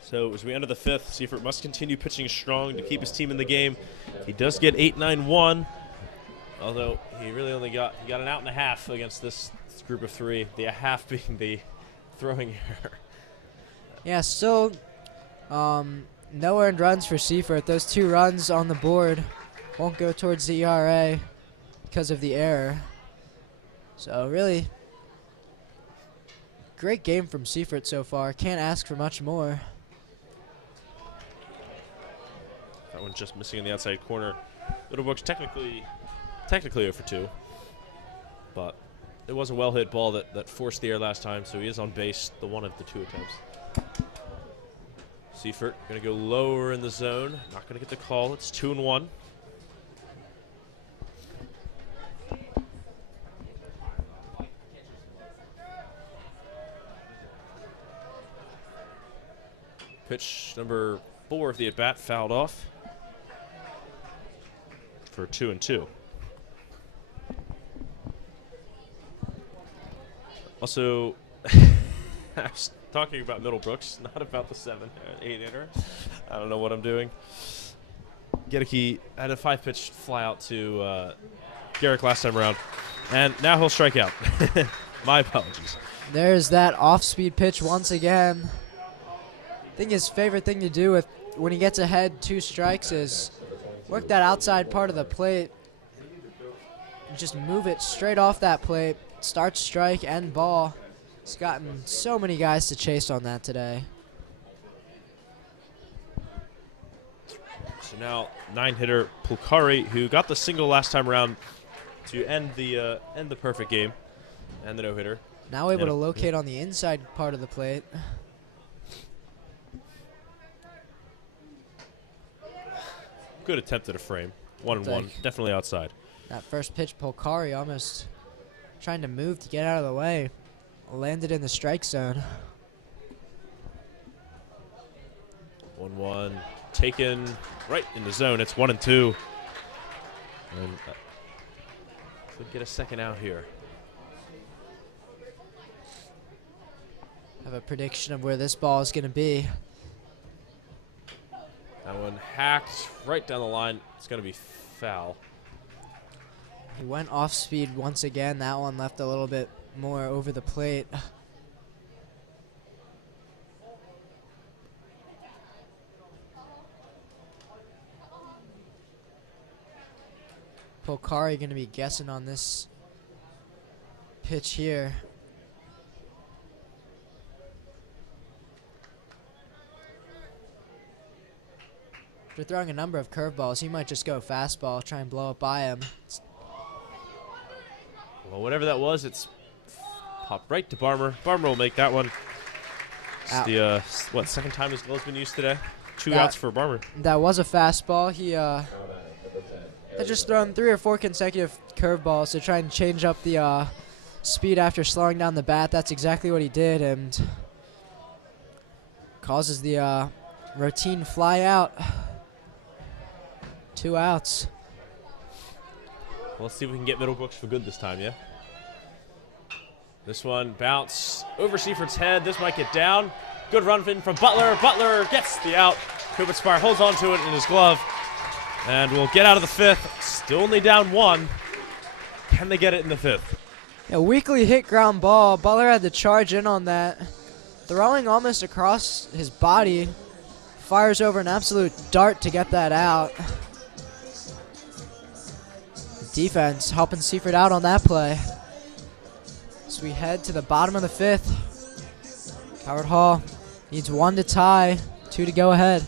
So as we enter the 5th, Seifert must continue pitching strong to keep his team in the game. He does get 8-9-1, although he really only got an out and a half against this group of 3, the half being the throwing error. Yeah, still no earned runs for Seifert. Those 2 runs on the board won't go towards the ERA because of the error. So really great game from Seifert so far. Can't ask for much more. That one just missing in the outside corner. Little Brooks technically 0 for 2, but it was a well-hit ball that forced the error last time, so he is on base the 1 of the 2 attempts. Seifert going to go lower in the zone. Not going to get the call. It's 2-1. Pitch number 4 of the at-bat fouled off for 2-2. Also, I was talking about Middlebrooks, not about the 7-8-hitter. I don't know what I'm doing. Gedeke had a 5-pitch fly out to Garrick last time around, and now he'll strike out. My apologies. There's that off-speed pitch once again. I think his favorite thing to do when he gets ahead 2 strikes is work that outside part of the plate and just move it straight off that plate. Start strike and ball. He's gotten so many guys to chase on that today. So now 9-hitter Pulkari, who got the single last time around to end the perfect game and the no-hitter. Now able to locate on the inside part of the plate. Good attempt at a frame. 1-1, definitely outside. That first pitch, Pulkari almost trying to move to get out of the way. Landed in the strike zone. 1-1, taken right in the zone. It's 1-2. And could get a second out here. Have a prediction of where this ball is going to be. That one hacked right down the line. It's going to be foul. He went off speed once again. That one left a little bit more over the plate. Pulkari going to be guessing on this pitch here. After throwing a number of curveballs, he might just go fastball, try and blow it by him. Well, whatever that was, it's popped right to Barmer. Barmer will make that one. It's the, second time his glove's been used today? Two outs for Barmer. That was a fastball. He had just thrown 3 or 4 consecutive curveballs to try and change up the speed after slowing down the bat. That's exactly what he did, and causes the routine fly out. 2 outs. Well, let's see if we can get Middlebrooks for good this time, yeah? This one bounce over Seifert head. This might get down. Good run from Butler. Butler gets the out. Kubitspire holds on to it in his glove. And we'll get out of the 5th. Still only down 1. Can they get it in the 5th? A weakly hit ground ball. Butler had to charge in on that. Throwing almost across his body. Fires over an absolute dart to get that out. Defense helping Seifert out on that play. So we head to the bottom of the 5th. Coward Hall needs 1 to tie, 2 to go ahead.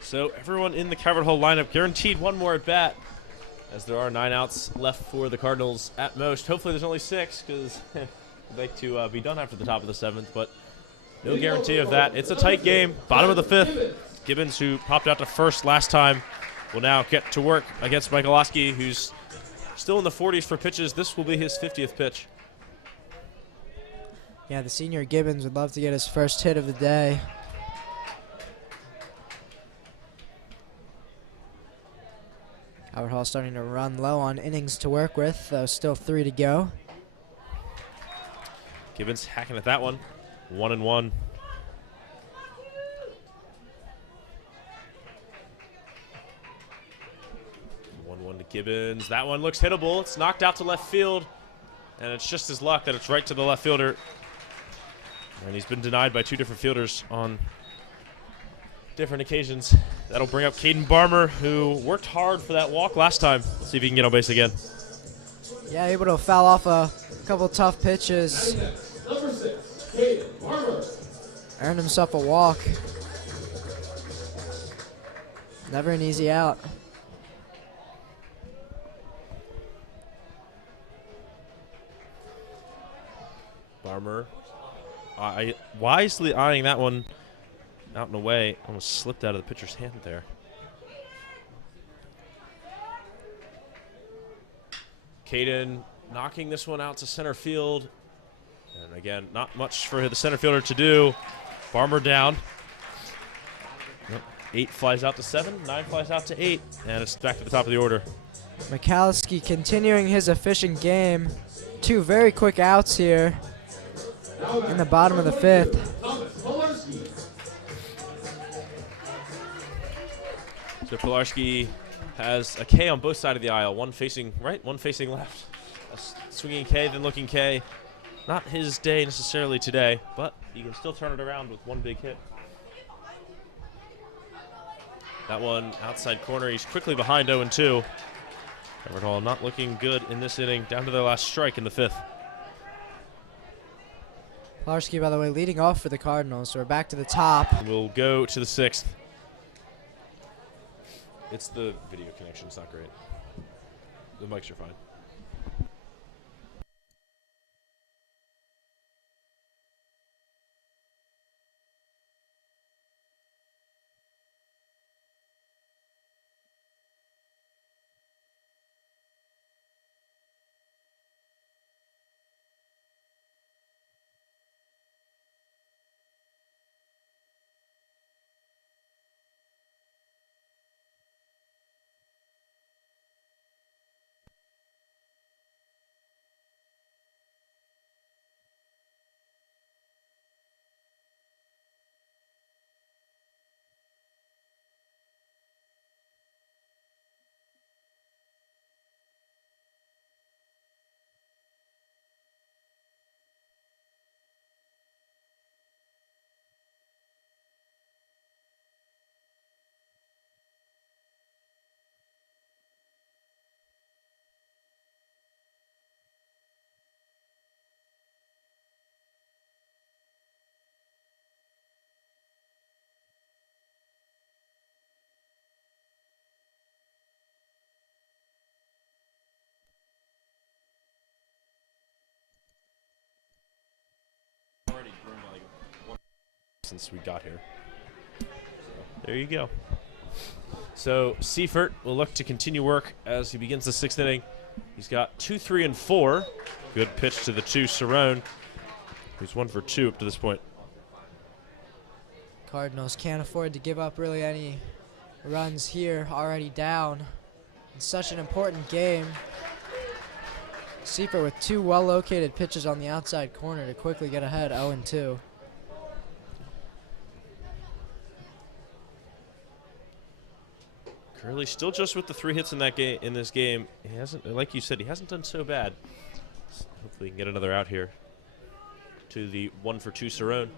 So everyone in the Calvert Hall lineup guaranteed 1 more at bat, as there are 9 outs left for the Cardinals at most. Hopefully there's only 6, because I'd like to be done after the top of the 7th, but no guarantee of that. It's a tight game. Bottom of the 5th. Gibbons, who popped out to first last time, will now get to work against Michalowski, who's still in the 40s for pitches. This will be his 50th pitch. Yeah, the senior Gibbons would love to get his first hit of the day. Howard Hall starting to run low on innings to work with, though still 3 to go. Gibbons hacking at that one. 1-1. To Gibbons. That one looks hittable. It's knocked out to left field, and it's just his luck that it's right to the left fielder. And he's been denied by 2 different fielders on different occasions. That'll bring up Caden Barmer, who worked hard for that walk last time. Let's see if he can get on base again. Yeah, able to foul off a couple tough pitches. Number 6, Caden Barmer. Earned himself a walk. Never an easy out. Farmer wisely eyeing that one out and away. Almost slipped out of the pitcher's hand there. Caden knocking this one out to center field. And again, not much for the center fielder to do. Farmer down. 8 flies out to 7, 9 flies out to 8, and it's back to the top of the order. Michalski continuing his efficient game. 2 very quick outs here in the bottom of the 5th. So Pilarski has a K on both sides of the aisle, one facing right, one facing left. A swinging K, then looking K. Not his day necessarily today, but he can still turn it around with one big hit. That one outside corner. He's quickly behind 0-2. Everett Hall not looking good in this inning, down to their last strike in the 5th. Pilarski, by the way, leading off for the Cardinals, so we're back to the top. We'll go to the 6th. It's the video connection. It's not great. The mics are fine. Since we got here. So, there you go. So Seifert will look to continue work as he begins the 6th inning. He's got 2, 3, and 4. Good pitch to the 2, Cerrone, who's 1 for 2 up to this point. Cardinals can't afford to give up really any runs here, already down in such an important game. Seifert with 2 well-located pitches on the outside corner to quickly get ahead 0-2. Curley still just with the 3 hits in that game. In this game, he hasn't, like you said, he hasn't done so bad. So hopefully, he can get another out here. To the 1 for 2, Cerrone.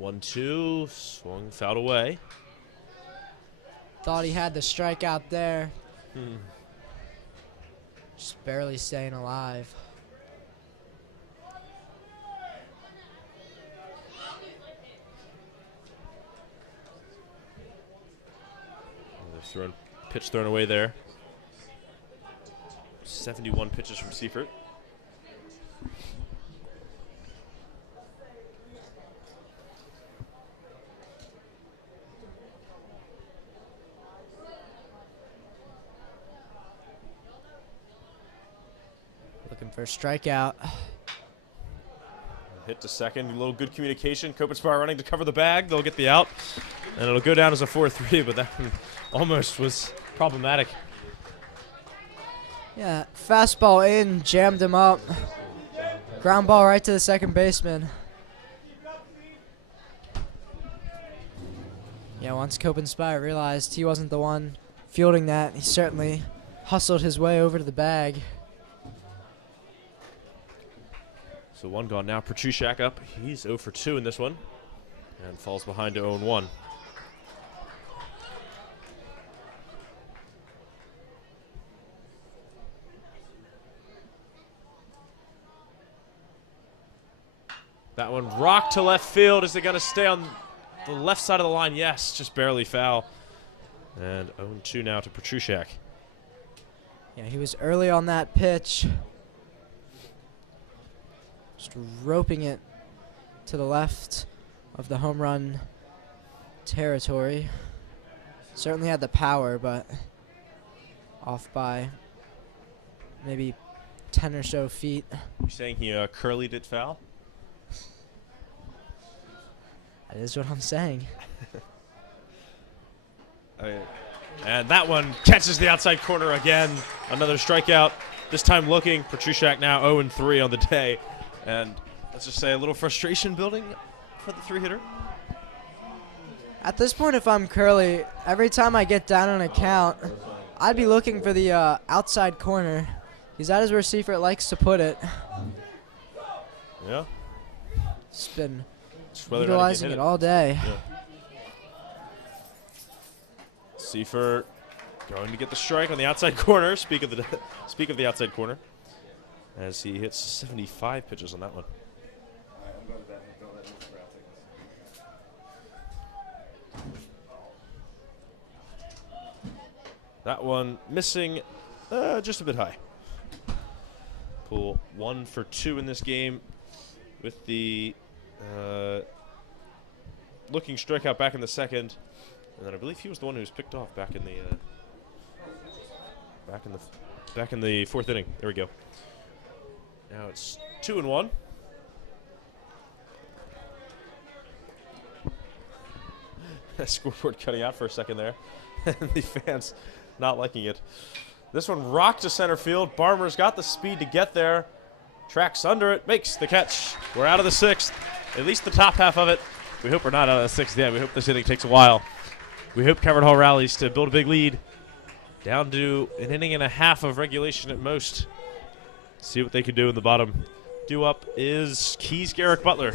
1-2, swung, fouled away. Thought he had the strikeout there. Just barely staying alive. Pitch thrown away there. 71 pitches from Seifert. Looking for a strikeout. Hit to second, a little good communication. Kopenspire running to cover the bag. They'll get the out, and it'll go down as a 4-3, but that one almost was problematic. Yeah, fastball in, jammed him up. Ground ball right to the second baseman. Yeah, once Kopenspire realized he wasn't the one fielding that, he certainly hustled his way over to the bag. So 1 gone now. Petrushak up. He's 0 for 2 in this one, and falls behind to 0-1. That one rocked to left field. Is it going to stay on the left side of the line? Yes, just barely foul. And 0-2 now to Petrushak. Yeah, he was early on that pitch. Just roping it to the left of the home run territory. Certainly had the power, but off by maybe 10 or so feet. You saying he Curley'd it foul? That is what I'm saying. And that one catches the outside corner again. Another strikeout. This time looking. Petrushak now 0-3 on the day. And let's just say a little frustration building for the three-hitter. At this point, if I'm Curley, every time I get down on a count, I'd be looking for the outside corner, because that is where Seifert likes to put it. Yeah. It's been whether utilizing it all day. Yeah. Seifert going to get the strike on the outside corner. Speak of the outside corner, as he hits 75 pitches on that one. That one missing just a bit high. Pull 1 for 2 in this game with the looking strikeout back in the second. And then I believe he was the one who was picked off back in the fourth inning. There we go. Now it's 2-1. Scoreboard cutting out for a second there. And the fans not liking it. This one rocked to center field. Barmer's got the speed to get there. Tracks under it, makes the catch. We're out of the sixth. At least the top half of it. We hope we're not out of the sixth yet. We hope this inning takes a while. We hope Calvert Hall rallies to build a big lead. Down to an inning and a half of regulation at most. See what they can do in the bottom. Due up is Keys Garrick Butler.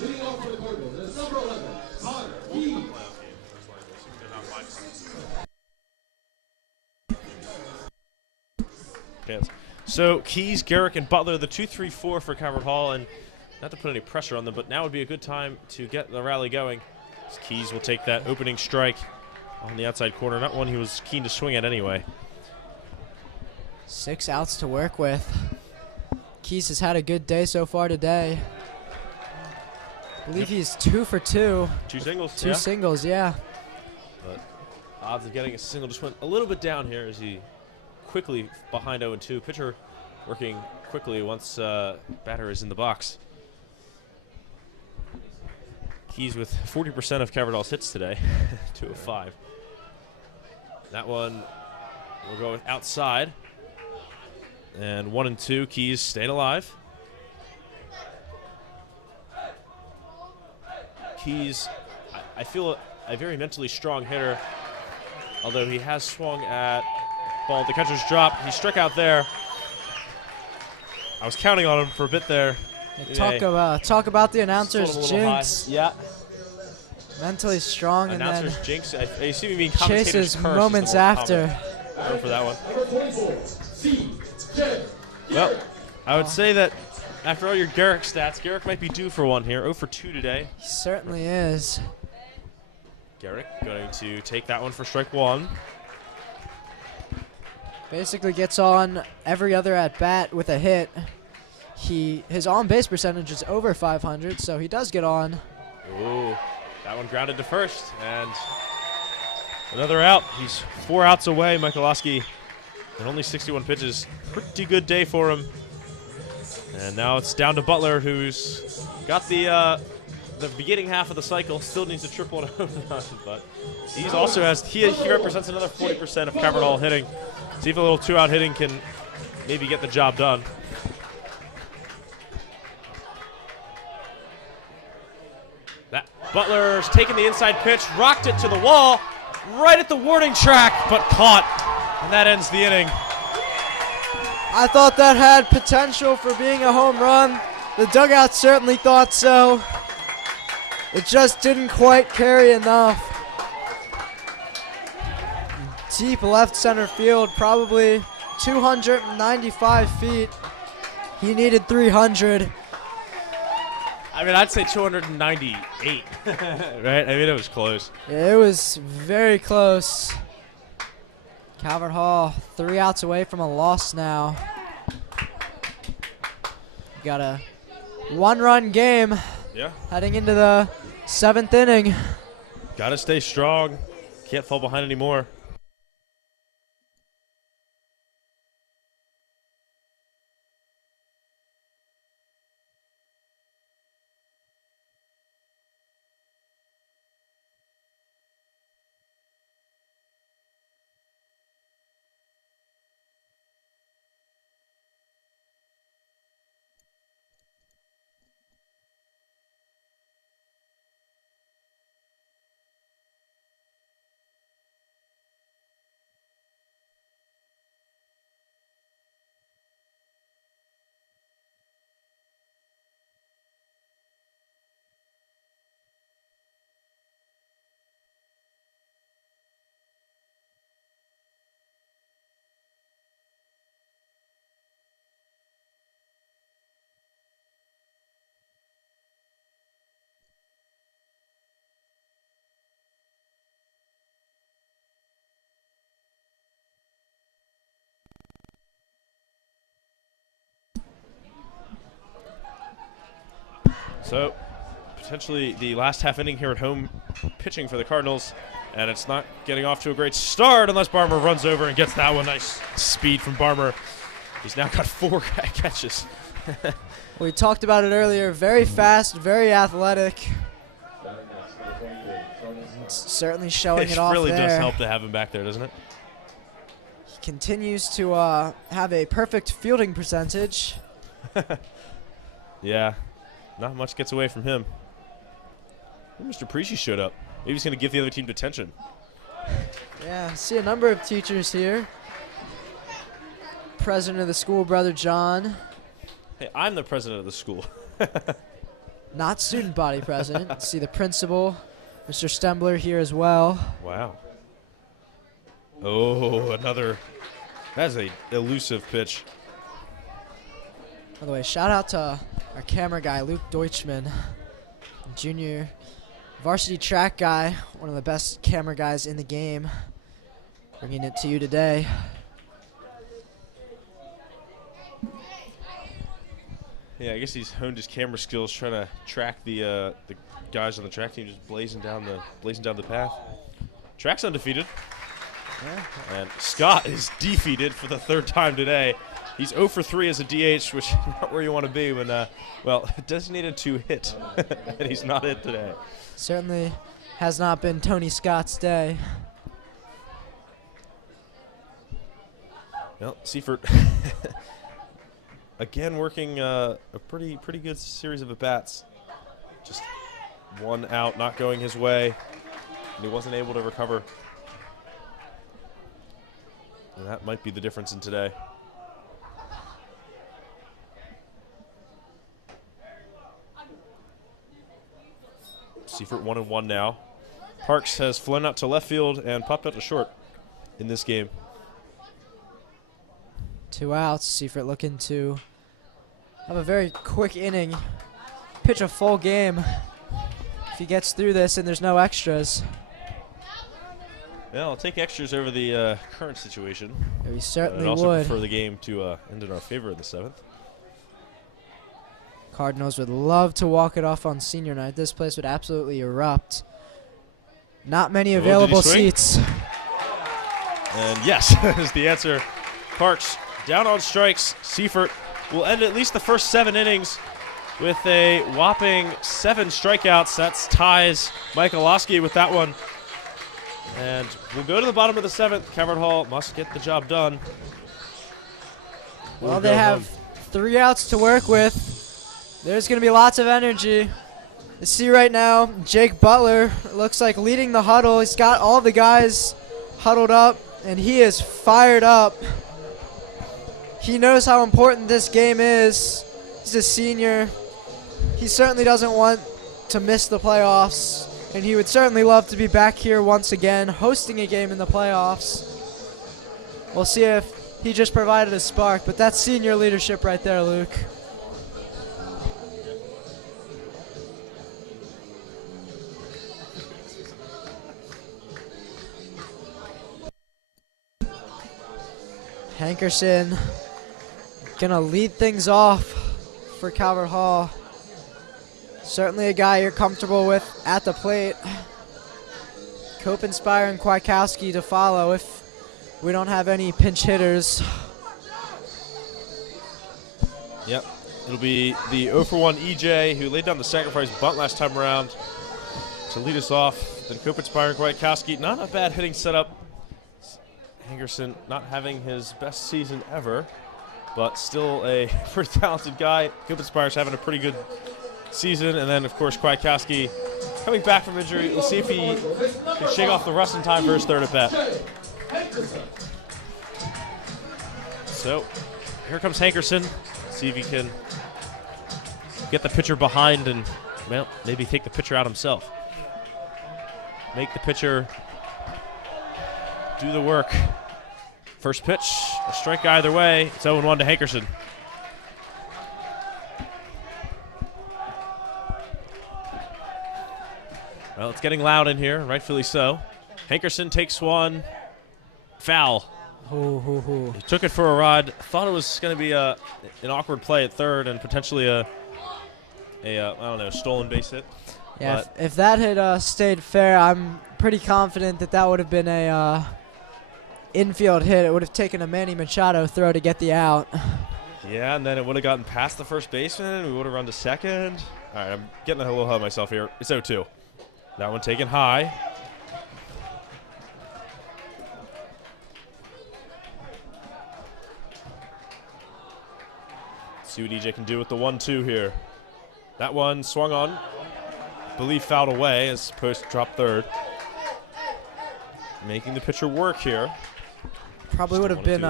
Leading off for the Cardinals is number 11, Connor Keys. So Keys, Garrick, and Butler, the 2-3-4 for Calvert Hall, and not to put any pressure on them, but now would be a good time to get the rally going. As Keys will take that opening strike on the outside corner, not one he was keen to swing at anyway. 6 outs to work with. Keys has had a good day so far today. I believe he's 2 for 2. 2 singles. 2 singles, yeah. But odds of getting a single just went a little bit down here as he quickly behind 0-2. Pitcher working quickly once batter is in the box. Keys with 40% of Calvert Hall's hits today, 2 of 5. That one will go with outside. And 1-2, Keys staying alive. Keys, I feel a very mentally strong hitter, although he has swung at ball. The catcher's drop. He struck out there. I was counting on him for a bit there. Talk about the announcer's jinx. Yeah. Mentally strong, Announcer's and then jinx. I see me being commentator's chases curse moments after. For that one. Number 24, C.J. Well, I would say that after all your Garrick stats, Garrick might be due for one here. 0 for 2 today. He certainly is. Garrick going to take that one for strike one. Basically gets on every other at-bat with a hit. His on-base percentage is over 500, so he does get on. Ooh, that one grounded to first, and another out. He's 4 outs away, Michalowski, and only 61 pitches. Pretty good day for him. And now it's down to Butler, who's got the beginning half of the cycle. Still needs a triple and a home run, but he's also he represents another 40% of Cavern Hall hitting. See if a little 2-out hitting can maybe get the job done. That Butler's taking the inside pitch, rocked it to the wall, right at the warning track, but caught, and that ends the inning. I thought that had potential for being a home run. The dugout certainly thought so. It just didn't quite carry enough. Deep left center field, probably 295 feet. He needed 300. I mean, I'd say 298, right? I mean, it was close. It was very close. Calvert Hall 3 outs away from a loss now. Got a 1-run game. Yeah. Heading into the 7th inning. Got to stay strong. Can't fall behind anymore. So, potentially the last half inning here at home pitching for the Cardinals, and it's not getting off to a great start unless Barmer runs over and gets that one. Nice speed from Barmer. He's now got 4 catches. We talked about it earlier. Very fast, very athletic. It's certainly showing it off really there. does help to have him back there, doesn't it? He continues to have a perfect fielding percentage. Yeah. Not much gets away from him. Mr. Preci showed up. Maybe he's going to give the other team detention. Yeah, I see a number of teachers here. President of the school, Brother John. Hey, I'm the president of the school. Not student body president. See the principal, Mr. Stembler, here as well. Wow. Oh, another. That's a elusive pitch. By the way, shout out to our camera guy, Luke Deutschman, junior varsity track guy, one of the best camera guys in the game, bringing it to you today. Yeah, I guess he's honed his camera skills trying to track the guys on the track team, just blazing down the path. Track's undefeated. Yeah. And Scott is defeated for the 3rd time today. He's 0 for 3 as a DH, which is not where you want to be when, designated to hit, and he's not hit today. Certainly has not been Tony Scott's day. Well, Seifert again working a pretty good series of at-bats. Just 1 out, not going his way, and he wasn't able to recover. And that might be the difference in today. Seifert 1-1 now. Parks has flown out to left field and popped out to short in this game. 2 outs. Seifert looking to have a very quick inning, pitch a full game if he gets through this and there's no extras. Yeah, I'll take extras over the current situation. Yeah, we certainly I'd also would. prefer the game to end in our favor in the 7th. Cardinals would love to walk it off on senior night. This place would absolutely erupt. Not many available seats. And yes, is the answer. Parks down on strikes. Seifert will end at least the first 7 innings with a whopping 7 strikeouts. That's ties Michalowski with that one. And we'll go to the bottom of the 7th. Calvert Hall must get the job done. Well, they have 3 outs to work with. There's going to be lots of energy. You see right now, Jake Butler looks like leading the huddle. He's got all the guys huddled up, and he is fired up. He knows how important this game is. He's a senior. He certainly doesn't want to miss the playoffs, and he would certainly love to be back here once again, hosting a game in the playoffs. We'll see if he just provided a spark, but that's senior leadership right there, Luke. Hankerson gonna lead things off for Calvert Hall. Certainly a guy you're comfortable with at the plate. Kopenspire and Kwiatkowski to follow if we don't have any pinch hitters. Yep, it'll be the 0-for-1 EJ who laid down the sacrifice bunt last time around to lead us off. Then Kopenspire and Kwiatkowski, not a bad hitting setup. Hankerson not having his best season ever, but still a pretty talented guy. Kopenspire's having a pretty good season, and then of course Kwiatkowski coming back from injury. We'll see if he can shake off the rust in time for his 3rd at bat. So here comes Hankerson. See if he can get the pitcher behind and, well, maybe take the pitcher out himself. Make the pitcher do the work. First pitch, a strike either way. It's 0-1 to Hankerson. Well, it's getting loud in here, rightfully so. Hankerson takes one. Foul. He took it for a rod. Thought it was going to be an awkward play at 3rd and potentially a I don't know, stolen base hit. Yeah, if that had stayed fair, I'm pretty confident that that would have been a infield hit. It would have taken a Manny Machado throw to get the out. Yeah, and then it would have gotten past the first baseman. We would have run to 2nd. All right, I'm getting a little ahead of myself here. It's 0-2. That one taken high. See what EJ can do with the 1-2 here. That one swung on. I believe fouled away as opposed to drop 3rd. Making the pitcher work here. Probably would have been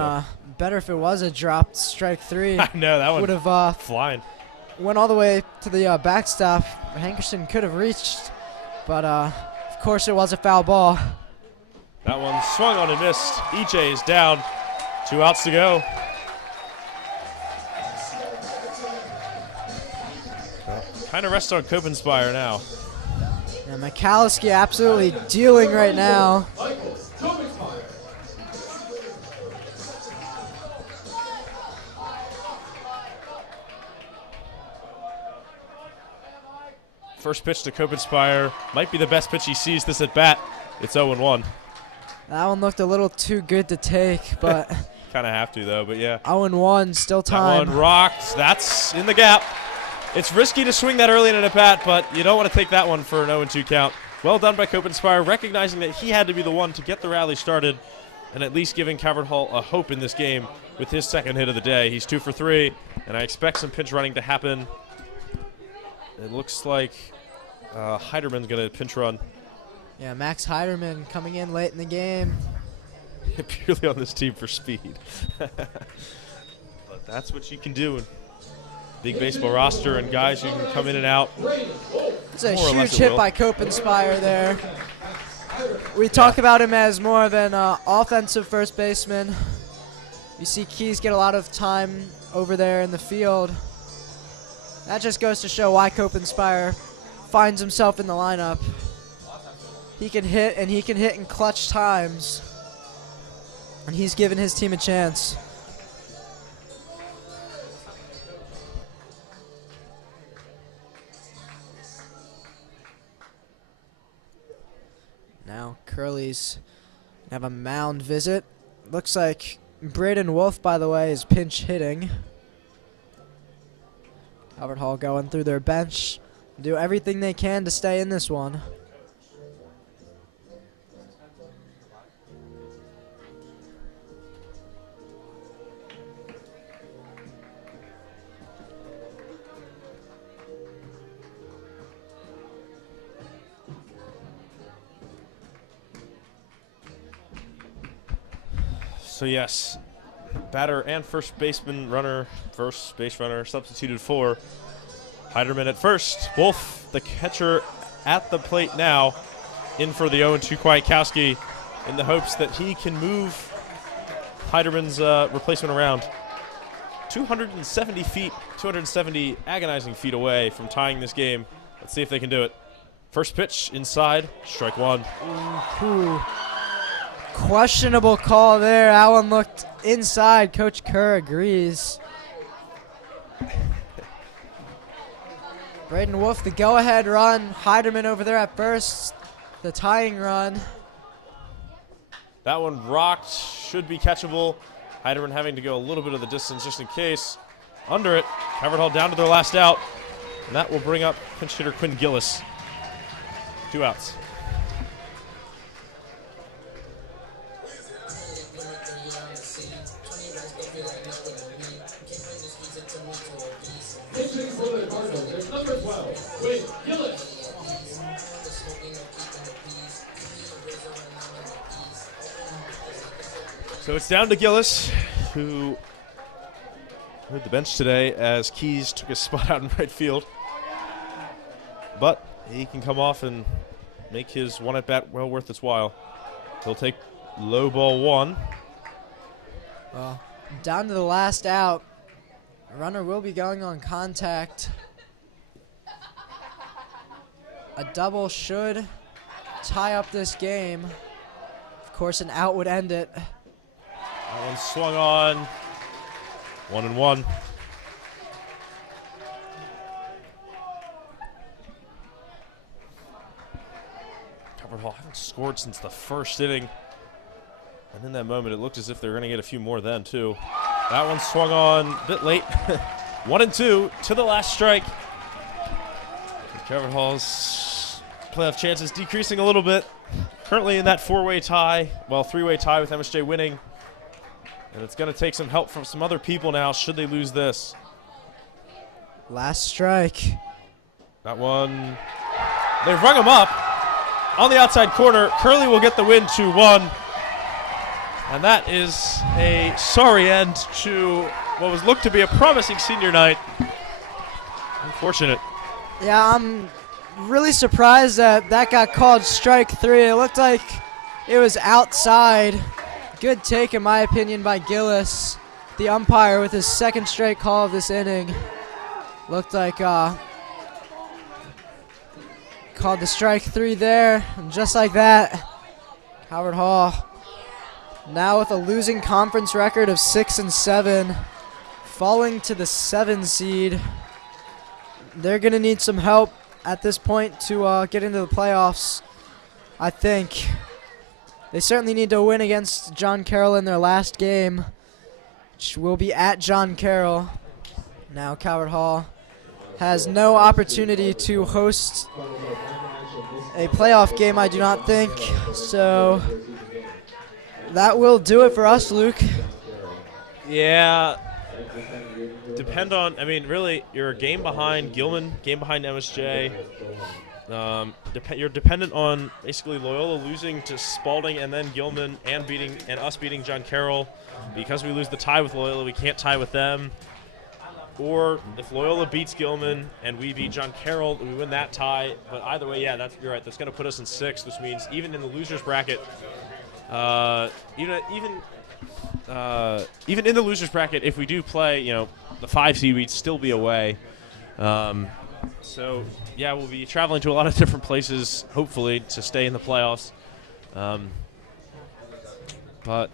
better if it was a dropped strike 3. I know, that one would have flying. Went all the way to the backstop. Hankerson could have reached, but of course it was a foul ball. That one swung on and missed. EJ is down. 2 outs to go. Kind of rests on Kopenspire now. Yeah, Michalowski absolutely dealing right now. First pitch to Kopenspire. Might be the best pitch he sees this at bat. It's 0-1. That one looked a little too good to take, but kind of have to, though, but yeah. 0-1, still time. That one rocked. That's in the gap. It's risky to swing that early in an at-bat, but you don't want to take that one for an 0-2 count. Well done by Kopenspire, recognizing that he had to be the one to get the rally started and at least giving Calvert Hall a hope in this game with his 2nd hit of the day. He's 2 for 3, and I expect some pinch running to happen. It looks like Heiderman's going to pinch run. Yeah, Max Heiderman coming in late in the game. Purely on this team for speed. But that's what you can do in big baseball roster and guys who can come in and out. It's a huge hit by Kopenspire there. We talk about him as more of an offensive first baseman. You see Keys get a lot of time over there in the field. That just goes to show why Copenspire finds himself in the lineup. He can hit, and he can hit in clutch times. And he's given his team a chance. Now Curley's have a mound visit. Looks like Braden Wolf, by the way, is pinch hitting. Albert Hall going through their bench. Do everything they can to stay in this one. So yes, batter and first base runner substituted for Heiderman at first. Wolf, the catcher, at the plate now, in for the 0-2 Kwiatkowski in the hopes that he can move Heiderman's replacement around. 270 agonizing feet away from tying this game. Let's see if they can do it. First pitch inside, strike one. Ooh. Questionable call there. That one looked inside. Coach Kerr agrees. Braden Wolf, the go-ahead run. Heiderman over there at first. The tying run. That one rocked. Should be catchable. Heiderman having to go a little bit of the distance just in case. Under it. Calvert Hall down to their last out. And that will bring up pinch hitter Quinn Gillis. 2 outs. Pitching for the Cardinals is number 12, Quinn Gillis. So it's down to Gillis, who heard the bench today as Keys took a spot out in right field. But he can come off and make his one at bat well worth its while. He'll take low ball 1. Well, down to the last out. Runner will be going on contact. A double should tie up this game. Of course, an out would end it. That one swung on. 1-1. Calvert Hall haven't scored since the first inning. And in that moment, it looked as if they were going to get a few more then, too. That one swung on a bit late. 1-2 to the last strike. Calvert Hall's playoff chances decreasing a little bit. Currently in that 4-way tie, well, 3-way tie with MSJ winning. And it's going to take some help from some other people now should they lose this. Last strike. That one, they've rung him up on the outside corner. Curley will get the win 2-1. And that is a sorry end to what was looked to be a promising senior night. Unfortunate. Yeah, I'm really surprised that got called strike 3. It looked like it was outside. Good take, in my opinion, by Gillis, the umpire, with his second straight call of this inning. Looked like called the strike 3 there, and just like that, Calvert Hall, now with a losing conference record of 6-7, falling to the 7 seed. They're going to need some help at this point to get into the playoffs, I think. They certainly need to win against John Carroll in their last game, which will be at John Carroll. Now Calvert Hall has no opportunity to host a playoff game, I do not think. So that will do it for us, Luke. Yeah. Depend on, I mean, really, you're a game behind Gilman, game behind MSJ. You're dependent on basically Loyola losing to Spalding and then Gilman and us beating John Carroll. Because we lose the tie with Loyola, we can't tie with them. Or if Loyola beats Gilman and we beat John Carroll, we win that tie. But either way, yeah, you're right. That's going to put us in 6th, which means even in the losers bracket, even in the losers bracket, if we do play, the 5 seed, we'd still be away. So, yeah, we'll be traveling to a lot of different places, hopefully, to stay in the playoffs. But,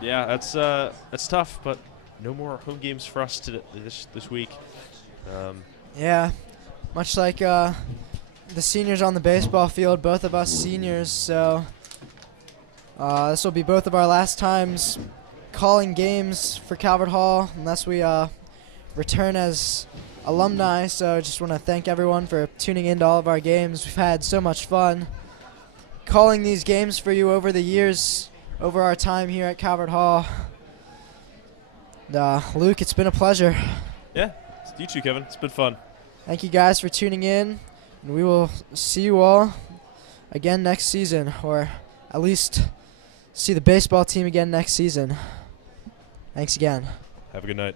yeah, that's tough, but no more home games for us this week. Yeah, much like the seniors on the baseball field, both of us seniors, so this will be both of our last times calling games for Calvert Hall unless we return as alumni. So just want to thank everyone for tuning in to all of our games. We've had so much fun calling these games for you over the years, over our time here at Calvert Hall. Luke, it's been a pleasure. Yeah, you too, Kevin. It's been fun. Thank you guys for tuning in, and we will see you all again next season, or at least see the baseball team again next season. Thanks again. Have a good night.